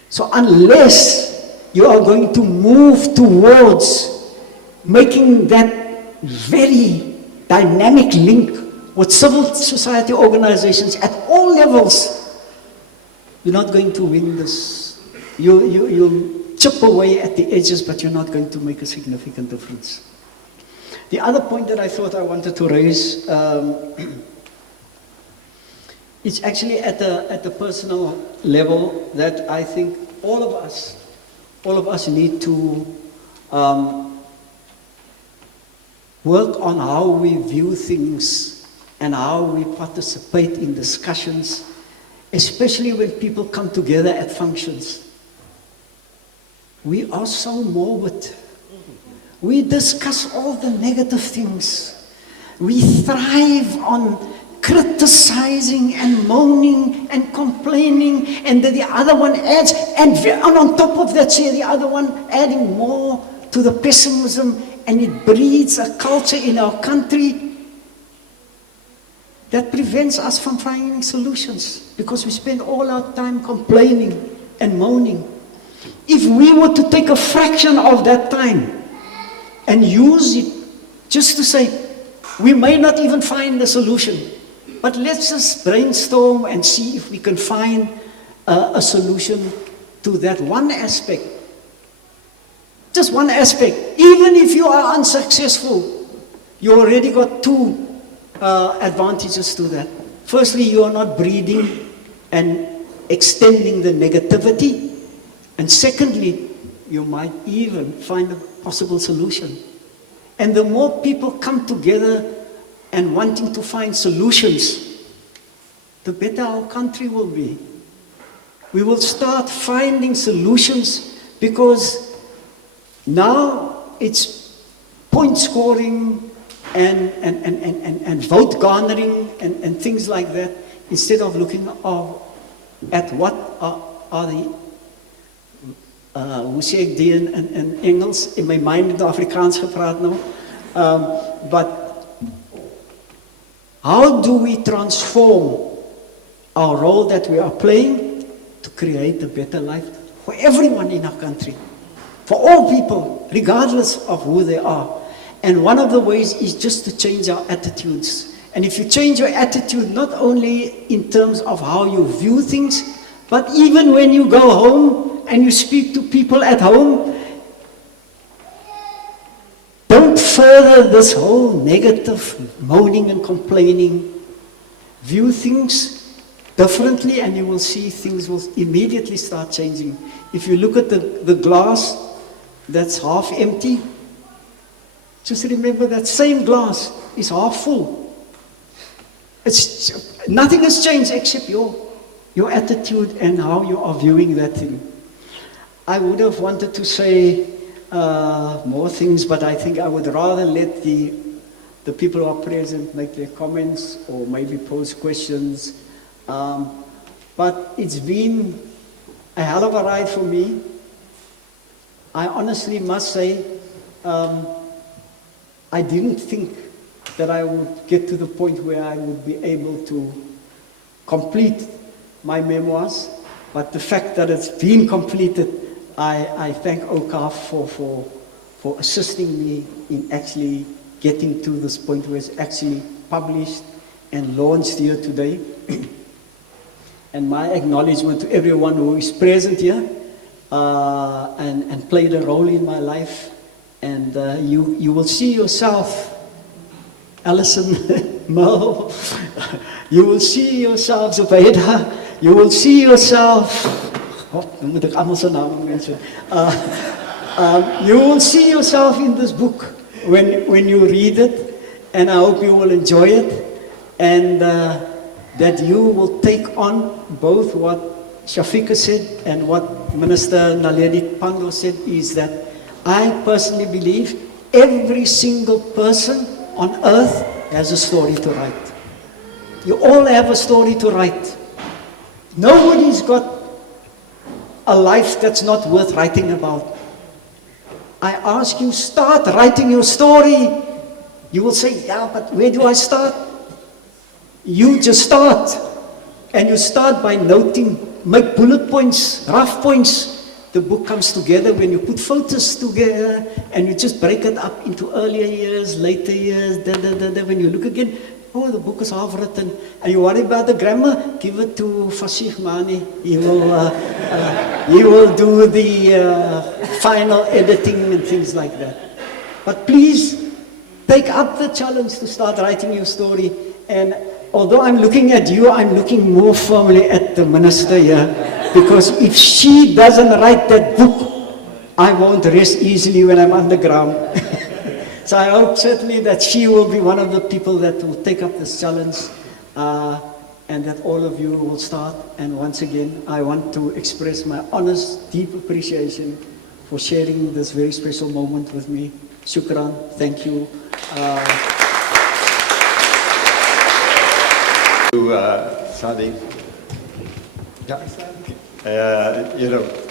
So unless you are going to move towards making that very dynamic link with civil society organizations at all levels, you're not going to win this. You'll chip away at the edges, but you're not going to make a significant difference. The other point that I thought I wanted to raise, it's actually at the personal level that I think all of us need to work on how we view things and how we participate in discussions, especially when people come together at functions. We are so morbid. We discuss all the negative things. We thrive on criticizing and moaning and complaining, and then the other one adds, and on top of that, say the other one adding more to the pessimism, and it breeds a culture in our country that prevents us from finding solutions, because we spend all our time complaining and moaning. If we were to take a fraction of that time and use it just to say, we may not even find the solution, but let's just brainstorm and see if we can find a solution to that one aspect. Just one aspect. Even if you are unsuccessful, you already got two advantages to that. Firstly, you are not breeding and extending the negativity. And secondly, you might even find a possible solution. And the more people come together and wanting to find solutions, the better our country will be. We will start finding solutions, because now it's point scoring and vote garnering and things like that, instead of looking at what are the hoe sê ek die in Engels, in my mind in Afrikaans gepraat nou, but how do we transform our role that we are playing to create a better life for everyone in our country, for all people, regardless of who they are? And one of the ways is just to change our attitudes. And if you change your attitude, not only in terms of how you view things, but even when you go home and you speak to people at home, don't further this whole negative moaning and complaining. View things differently, and you will see things will immediately start changing. If you look at the glass that's half empty, just remember that same glass is half full. Nothing has changed except your attitude and how you are viewing that thing. I would have wanted to say more things, but I think I would rather let the people who are present make their comments or maybe pose questions. But it's been a hell of a ride for me. I honestly must say, I didn't think that I would get to the point where I would be able to complete my memoirs, but the fact that it's been completed, I thank Awqaf for assisting me in actually getting to this point where it's actually published and launched here today. And my acknowledgement to everyone who is present here and played a role in my life. And you will see yourself, Alison, Mo, you will see yourself, Zubaida, you will see yourself, you will see yourself in this book when you read it, and I hope you will enjoy it, and that you will take on both what Shafiq said and what Minister Naledi Pandor said, is that I personally believe every single person on earth has a story to write. You all have a story to write. Nobody's got a life that's not worth writing about. I ask you, start writing your story. You will say, yeah, but where do I start? You just start. and you start by noting, make bullet points, rough points. The book comes together when you put photos together and you just break it up into earlier years, later years, when you look again, oh, the book is half written. And you worry about the grammar, give it to Salie Manie. He will do the final editing and things like that. But please, take up the challenge to start writing your story. And although I'm looking at you, I'm looking more firmly at the minister here. Because if she doesn't write that book, I won't rest easily when I'm underground. So I hope certainly that she will be one of the people that will take up this challenge and that all of you will start. And once again, I want to express my honest, deep appreciation for sharing this very special moment with me. Shukran, thank you. Salie,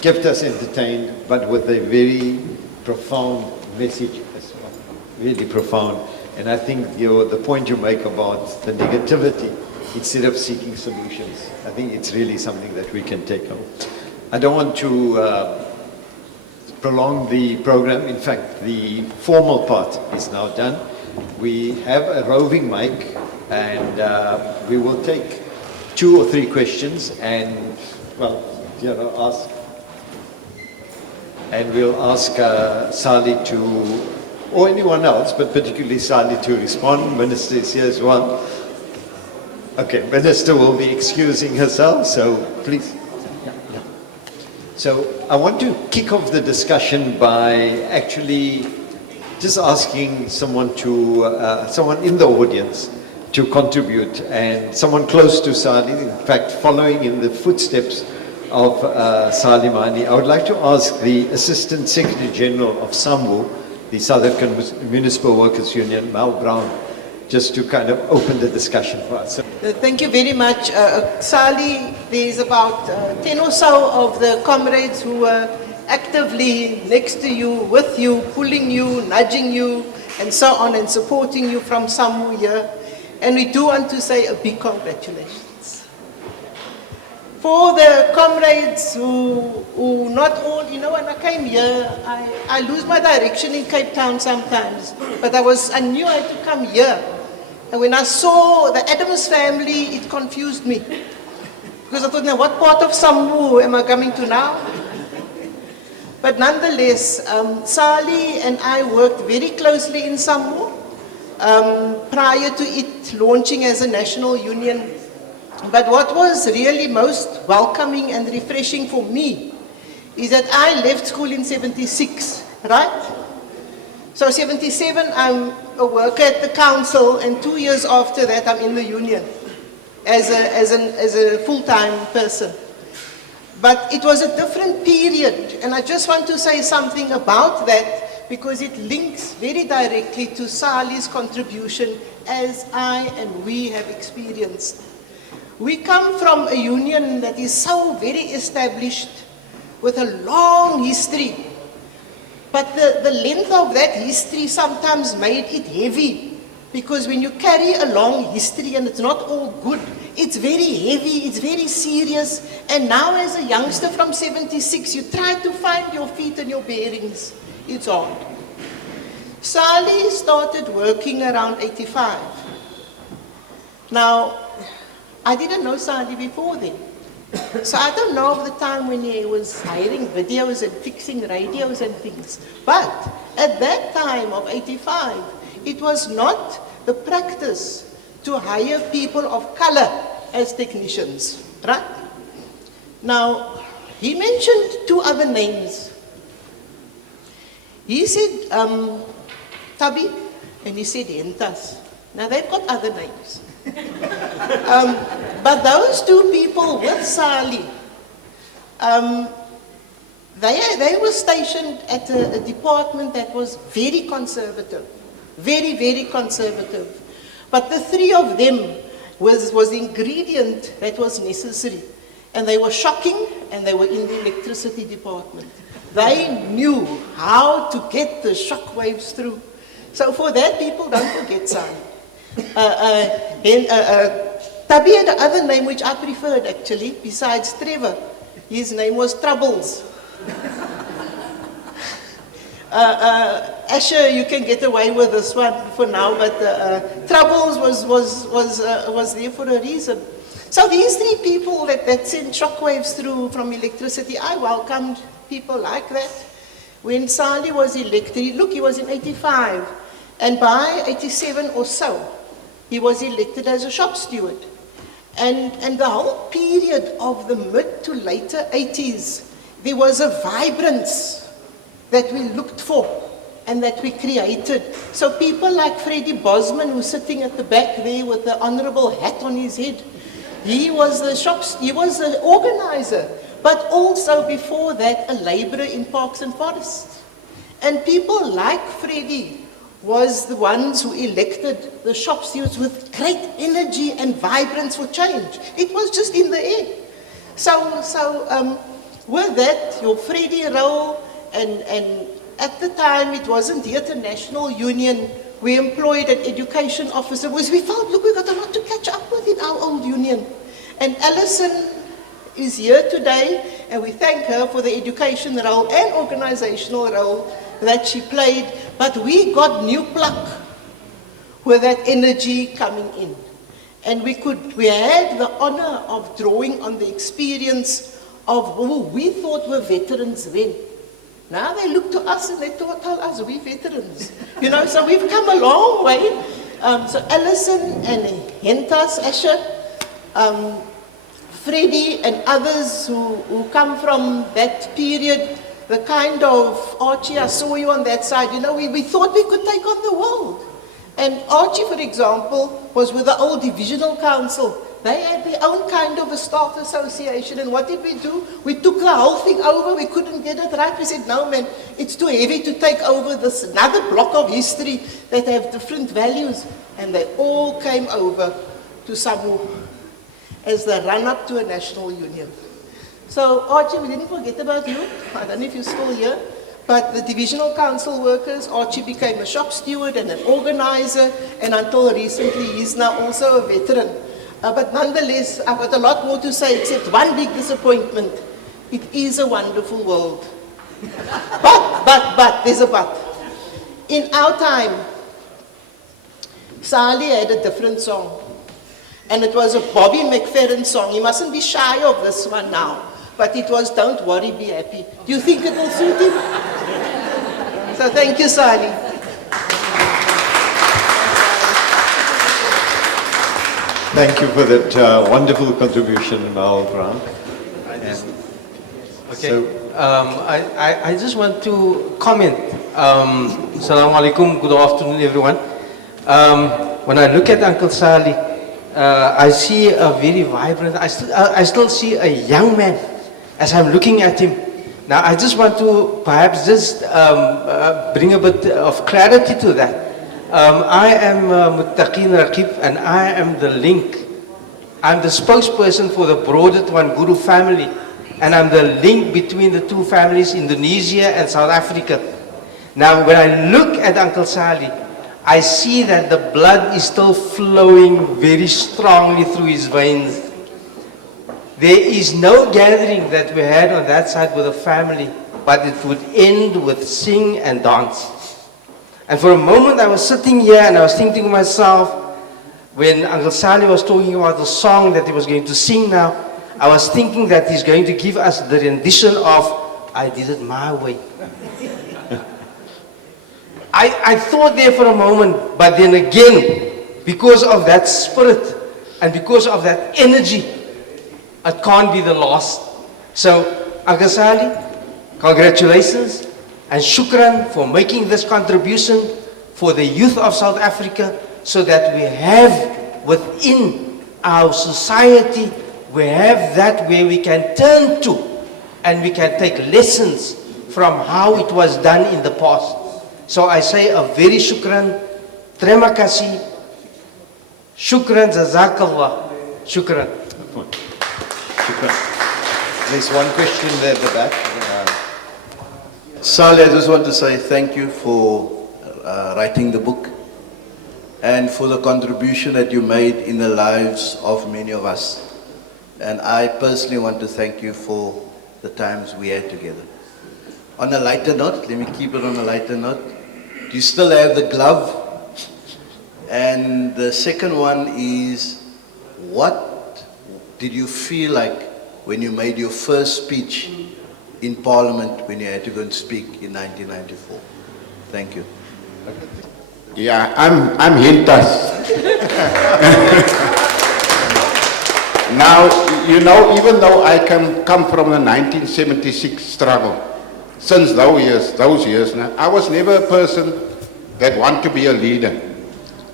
kept us entertained, but with a very profound message as well, really profound. And I think the point you make about the negativity instead of seeking solutions, I think it's really something that we can take home. I don't want to prolong the program. In fact, the formal part is now done. We have a roving mic, and we will take 2 or 3 questions, and ask, and we'll ask Salie to, or anyone else, but particularly Salie to respond. Minister is here as well. Okay, Minister will be excusing herself, so please. So I want to kick off the discussion by actually just asking someone in the audience to contribute, and someone close to Salie, in fact, following in the footsteps of Salie Manie. I would like to ask the Assistant Secretary General of SAMWU, the South African Municipal Workers Union, Mal Brown, just to kind of open the discussion for us. Thank you very much. Salie, there's about 10 or so of the comrades who are actively next to you, with you, pulling you, nudging you, and so on, and supporting you from SAMWU here. And we do want to say a big congratulations. For the comrades who not all, when I came here, I lose my direction in Cape Town sometimes, but I knew I had to come here. And when I saw the Adams family, it confused me. Because I thought, now what part of SAMWU am I coming to now? But nonetheless, Salie and I worked very closely in SAMWU prior to it launching as a national union. But what was really most welcoming and refreshing for me is that I left school in 76, right? So 77, I'm a worker at the council, and 2 years after that, I'm in the union as a full-time person. But it was a different period, and I just want to say something about that because it links very directly to Salie's contribution as I and we have experienced. We come from a union that is so very established with a long history, but the length of that history sometimes made it heavy, because when you carry a long history and it's not all good, it's very heavy, it's very serious. And now as a youngster from 76, you try to find your feet and your bearings. It's hard. Salie started working around 85. Now, I didn't know Salie before then. So I don't know of the time when he was hiring videos and fixing radios and things. But at that time of 85, it was not the practice to hire people of color as technicians, right? Now, he mentioned 2 other names. He said Tabi, and he said Hentas. Now, they've got other names. But those 2 people with Salie, they were stationed at a department that was very conservative, very, very conservative. But the 3 of them was the ingredient that was necessary. And they were shocking, and they were in the electricity department. They knew how to get the shock waves through. So for that, people don't forget Salie. Tubby had another name which I preferred actually, besides Trevor. His name was Troubles. Asher, you can get away with this one for now, but Troubles was there for a reason. So these three people that sent shockwaves through from electricity, I welcomed people like that. When Salie was elected, look, he was in 85, and by 87 or so, he was elected as a shop steward. And the whole period of the mid to later 80s, there was a vibrance that we looked for and that we created. So people like Freddie Bosman, who's sitting at the back there with the honorable hat on his head, he was the organizer, but also before that a laborer in Parks and Forests. And people like Freddie was the ones who elected the shop stewards with great energy and vibrance for change. It was just in the air. So with that, your Freddie role, and at the time it wasn't the International Union, we employed an education officer because we felt, look, we've got a lot to catch up with in our old union. And Alison is here today, and we thank her for the education role and organizational role that she played, but we got new pluck with that energy coming in. And we had the honor of drawing on the experience of who we thought were veterans then. Now they look to us and they tell us we're veterans. You know, so we've come a long way. So Alison and Hentas, Asher, Freddie and others who come from that period, the kind of Archie, I saw you on that side, you know, we thought we could take on the world. And Archie, for example, was with the old divisional council. They had their own kind of a staff association, and what did we do? We took the whole thing over, we couldn't get it right. We said, no man, it's too heavy to take over this another block of history that have different values. And they all came over to SAMU as the run-up to a national union. So Archie, we didn't forget about you. I don't know if you're still here, but the divisional council workers, Archie became a shop steward and an organizer, and until recently he's now also a veteran. But nonetheless, I've got a lot more to say except one big disappointment. It is a wonderful world. But, there's a but. In our time, Salie had a different song. And it was a Bobby McFerrin song. You mustn't be shy of this one now. But it was Don't Worry, Be Happy. Do you think it will suit him? So thank you, Salie. Thank you for that wonderful contribution, Mal Grant. Okay, I just want to comment. Assalamu alaikum, good afternoon everyone. When I look at Uncle Salie, I see a very vibrant, I still see a young man as I'm looking at him. Now I just want to perhaps just bring a bit of clarity to that. I am Muttaqin Raqib, and I am the link. I'm the spokesperson for the broader Tuan Guru family, and I'm the link between the two families, Indonesia and South Africa. Now when I look at Uncle Salie, I see that the blood is still flowing very strongly through his veins. There is no gathering that we had on that side with the family, but it would end with sing and dance. And for a moment I was sitting here and I was thinking to myself, when Uncle Salie was talking about the song that he was going to sing now, I was thinking that he's going to give us the rendition of I Did It My Way. I thought there for a moment, but then again, because of that spirit and because of that energy, it can't be the last. So, Uncle Salie, congratulations and shukran for making this contribution for the youth of South Africa, so that we have within our society, we have that where we can turn to and we can take lessons from how it was done in the past. So I say a very shukran, terima kasih, shukran, jazakallah, shukran. There's one question there at the back. Salie, I just want to say thank you for writing the book. and for the contribution that you made in the lives of many of us. And I personally want to thank you for the times we had together. On a lighter note, let me keep it on a lighter note. Do you still have the glove? And the second one is, what did you feel like when you made your first speech in Parliament when you had to go and speak in 1994? Thank you. Yeah, I'm Hintas. Now, you know, even though I come from the 1976 struggle, since those years now, I was never a person that wanted to be a leader.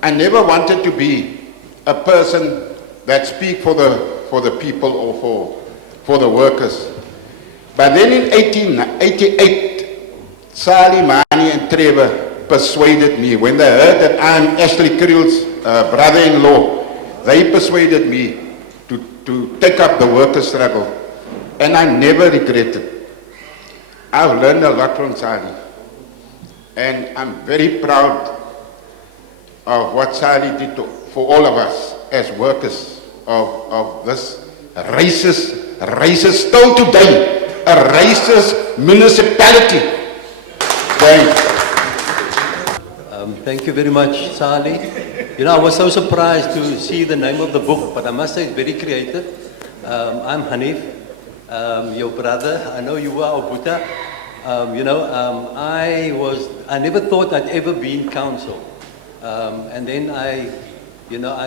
I never wanted to be a person that speak for the people or for the workers. But then in 1888, Salie Manie and Trevor persuaded me. When they heard that I'm Ashley Kriel's brother-in-law, they persuaded me to take up the workers' struggle. And I never regretted. I've learned a lot from Salie. And I'm very proud of what Salie did for all of us as workers of this racist, still today, a racist municipality. Thank you very much, Salie. You know, I was so surprised to see the name of the book, but I must say it's very creative. I'm Hanif, your brother. I know you were Obuta. I never thought I'd ever be in council. And then I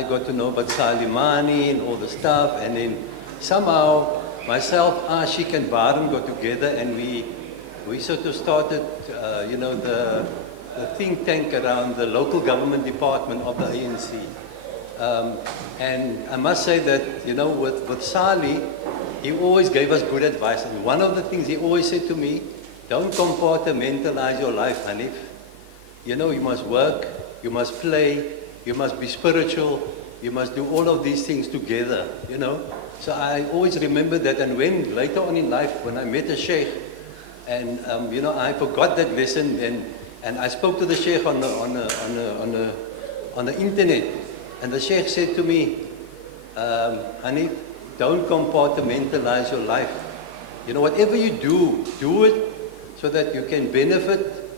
got to know about Salie Manie and all the stuff, and then somehow myself, Ashik and Baran got together, and we sort of started, the think tank around the local government department of the ANC. And I must say that, with Salie, he always gave us good advice. And one of the things he always said to me, don't compartmentalize your life, Hanif. You must work, you must play, you must be spiritual, you must do all of these things together, So I always remember that, and when later on in life, when I met a sheikh, and I forgot that lesson, and I spoke to the sheikh on the internet, and the sheikh said to me, Hanif, don't compartmentalize your life. Whatever you do, do it so that you can benefit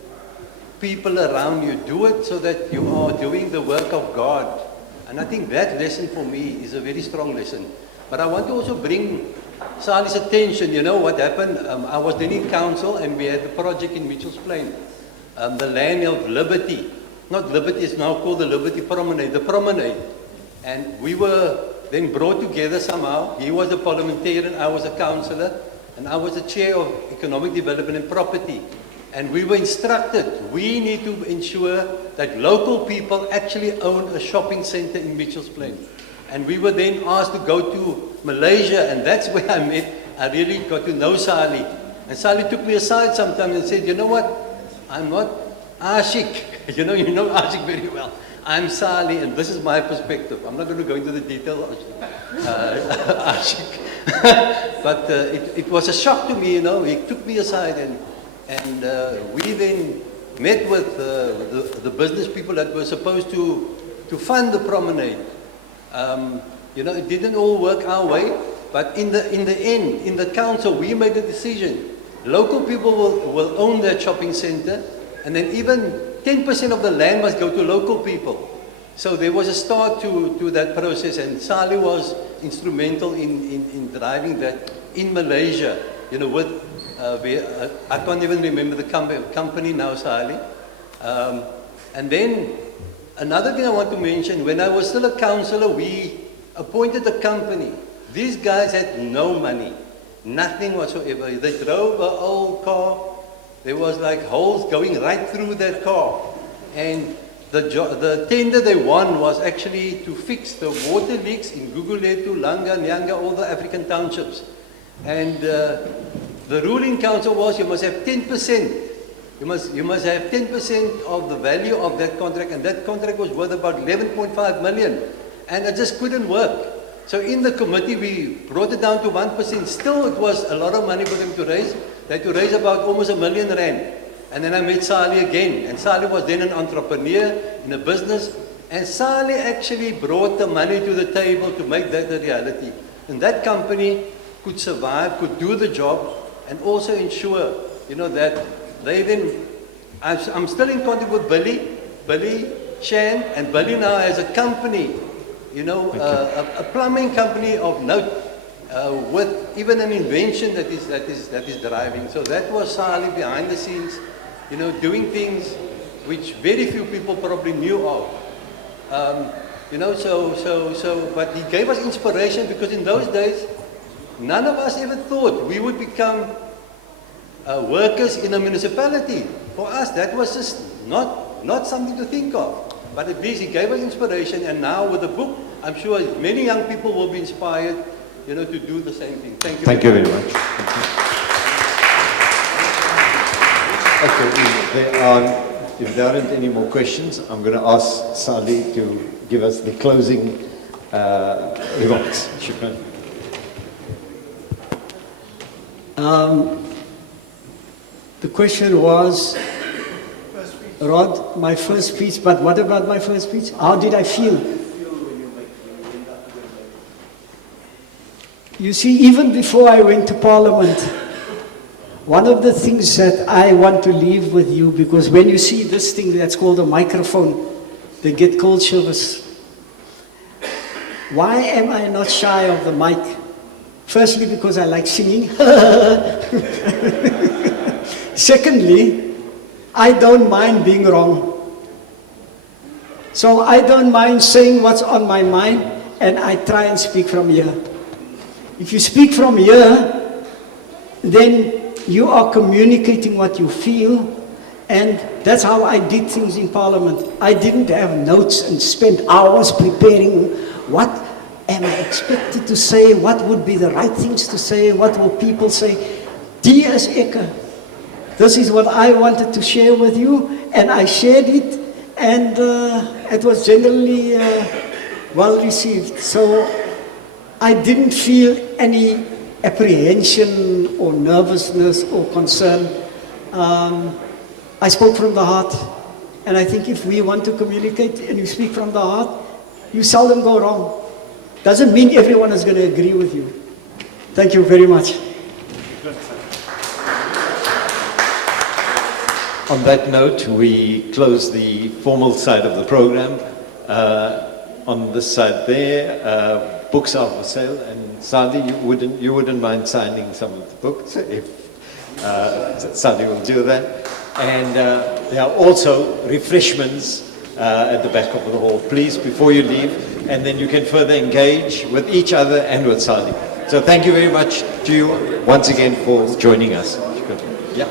people around you. Do it so that you are doing the work of God. And I think that lesson for me is a very strong lesson. But I want to also bring Salie's attention. What happened? I was then in council, and we had the project in Mitchell's Plain. The land of Liberty. Not Liberty, it's now called the Liberty Promenade, the Promenade. And we were then brought together somehow. He was a parliamentarian, I was a councillor, and I was the chair of Economic Development and Property. And we were instructed, we need to ensure that local people actually own a shopping center in Mitchell's Plain. And we were then asked to go to Malaysia, and that's where I really got to know Salie. And Salie took me aside sometimes and said, you know what, I'm not Ashik. You know Ashik very well. I'm Salie, and this is my perspective. I'm not going to go into the detail of Ashik. But it was a shock to me, He took me aside, and we then met with the business people that were supposed to fund the promenade. It didn't all work our way, but in the end, in the council, we made a decision. Local people will own that shopping center, and then even 10% of the land must go to local people. So there was a start to that process, and Salie was instrumental in driving that in Malaysia, with, I can't even remember the company now, Salie. And then another thing I want to mention, when I was still a councillor, we appointed a company. These guys had no money, nothing whatsoever. They drove an old car. There was like holes going right through that car. And the tender they won was actually to fix the water leaks in Guguletu, Langa, Nyanga, all the African townships. And the ruling council was you must have 10%. You must have 10% of the value of that contract, and that contract was worth about 11.5 million. And it just couldn't work. So in the committee, we brought it down to 1%. Still, it was a lot of money for them to raise. They had to raise about almost R1 million. And then I met Salie again. And Salie was then an entrepreneur in a business. And Salie actually brought the money to the table to make that a reality. And that company could survive, could do the job, and also ensure, that they then, I'm still in contact with Billy Chan, and Billy now has a company, a plumbing company of note, with even an invention that is driving. So that was Salie behind the scenes, doing things which very few people probably knew of. But he gave us inspiration, because in those days, none of us ever thought we would become workers in a municipality. For us, that was just not something to think of. But at least he gave us inspiration, and now with the book, I'm sure many young people will be inspired, to do the same thing. Thank you. Thank you very much. Okay, if there aren't any more questions, I'm going to ask Salie to give us the closing remarks. Shukran. The question was, Rod, my first speech, but what about my first speech? How did I feel? You see, even before I went to Parliament, one of the things that I want to leave with you, because when you see this thing that's called a microphone, they get cold shivers. Why am I not shy of the mic? Firstly, because I like singing. Secondly, I don't mind being wrong. So I don't mind saying what's on my mind, and I try and speak from here. If you speak from here, then you are communicating what you feel, and that's how I did things in Parliament. I didn't have notes and spend hours preparing what am I expected to say, what would be the right things to say, what will people say. Dear Eka, this is what I wanted to share with you, and I shared it, and it was generally well received. So I didn't feel any apprehension or nervousness or concern. I spoke from the heart, and I think if we want to communicate and you speak from the heart, you seldom go wrong. Doesn't mean everyone is going to agree with you. Thank you very much. On that note, we close the formal side of the program. On this side there, books are for sale, and Salie, you wouldn't mind signing some of the books if Salie will do that. And there are also refreshments at the back of the hall. Please, before you leave, and then you can further engage with each other and with Salie. So thank you very much to you once again for joining us. Yeah.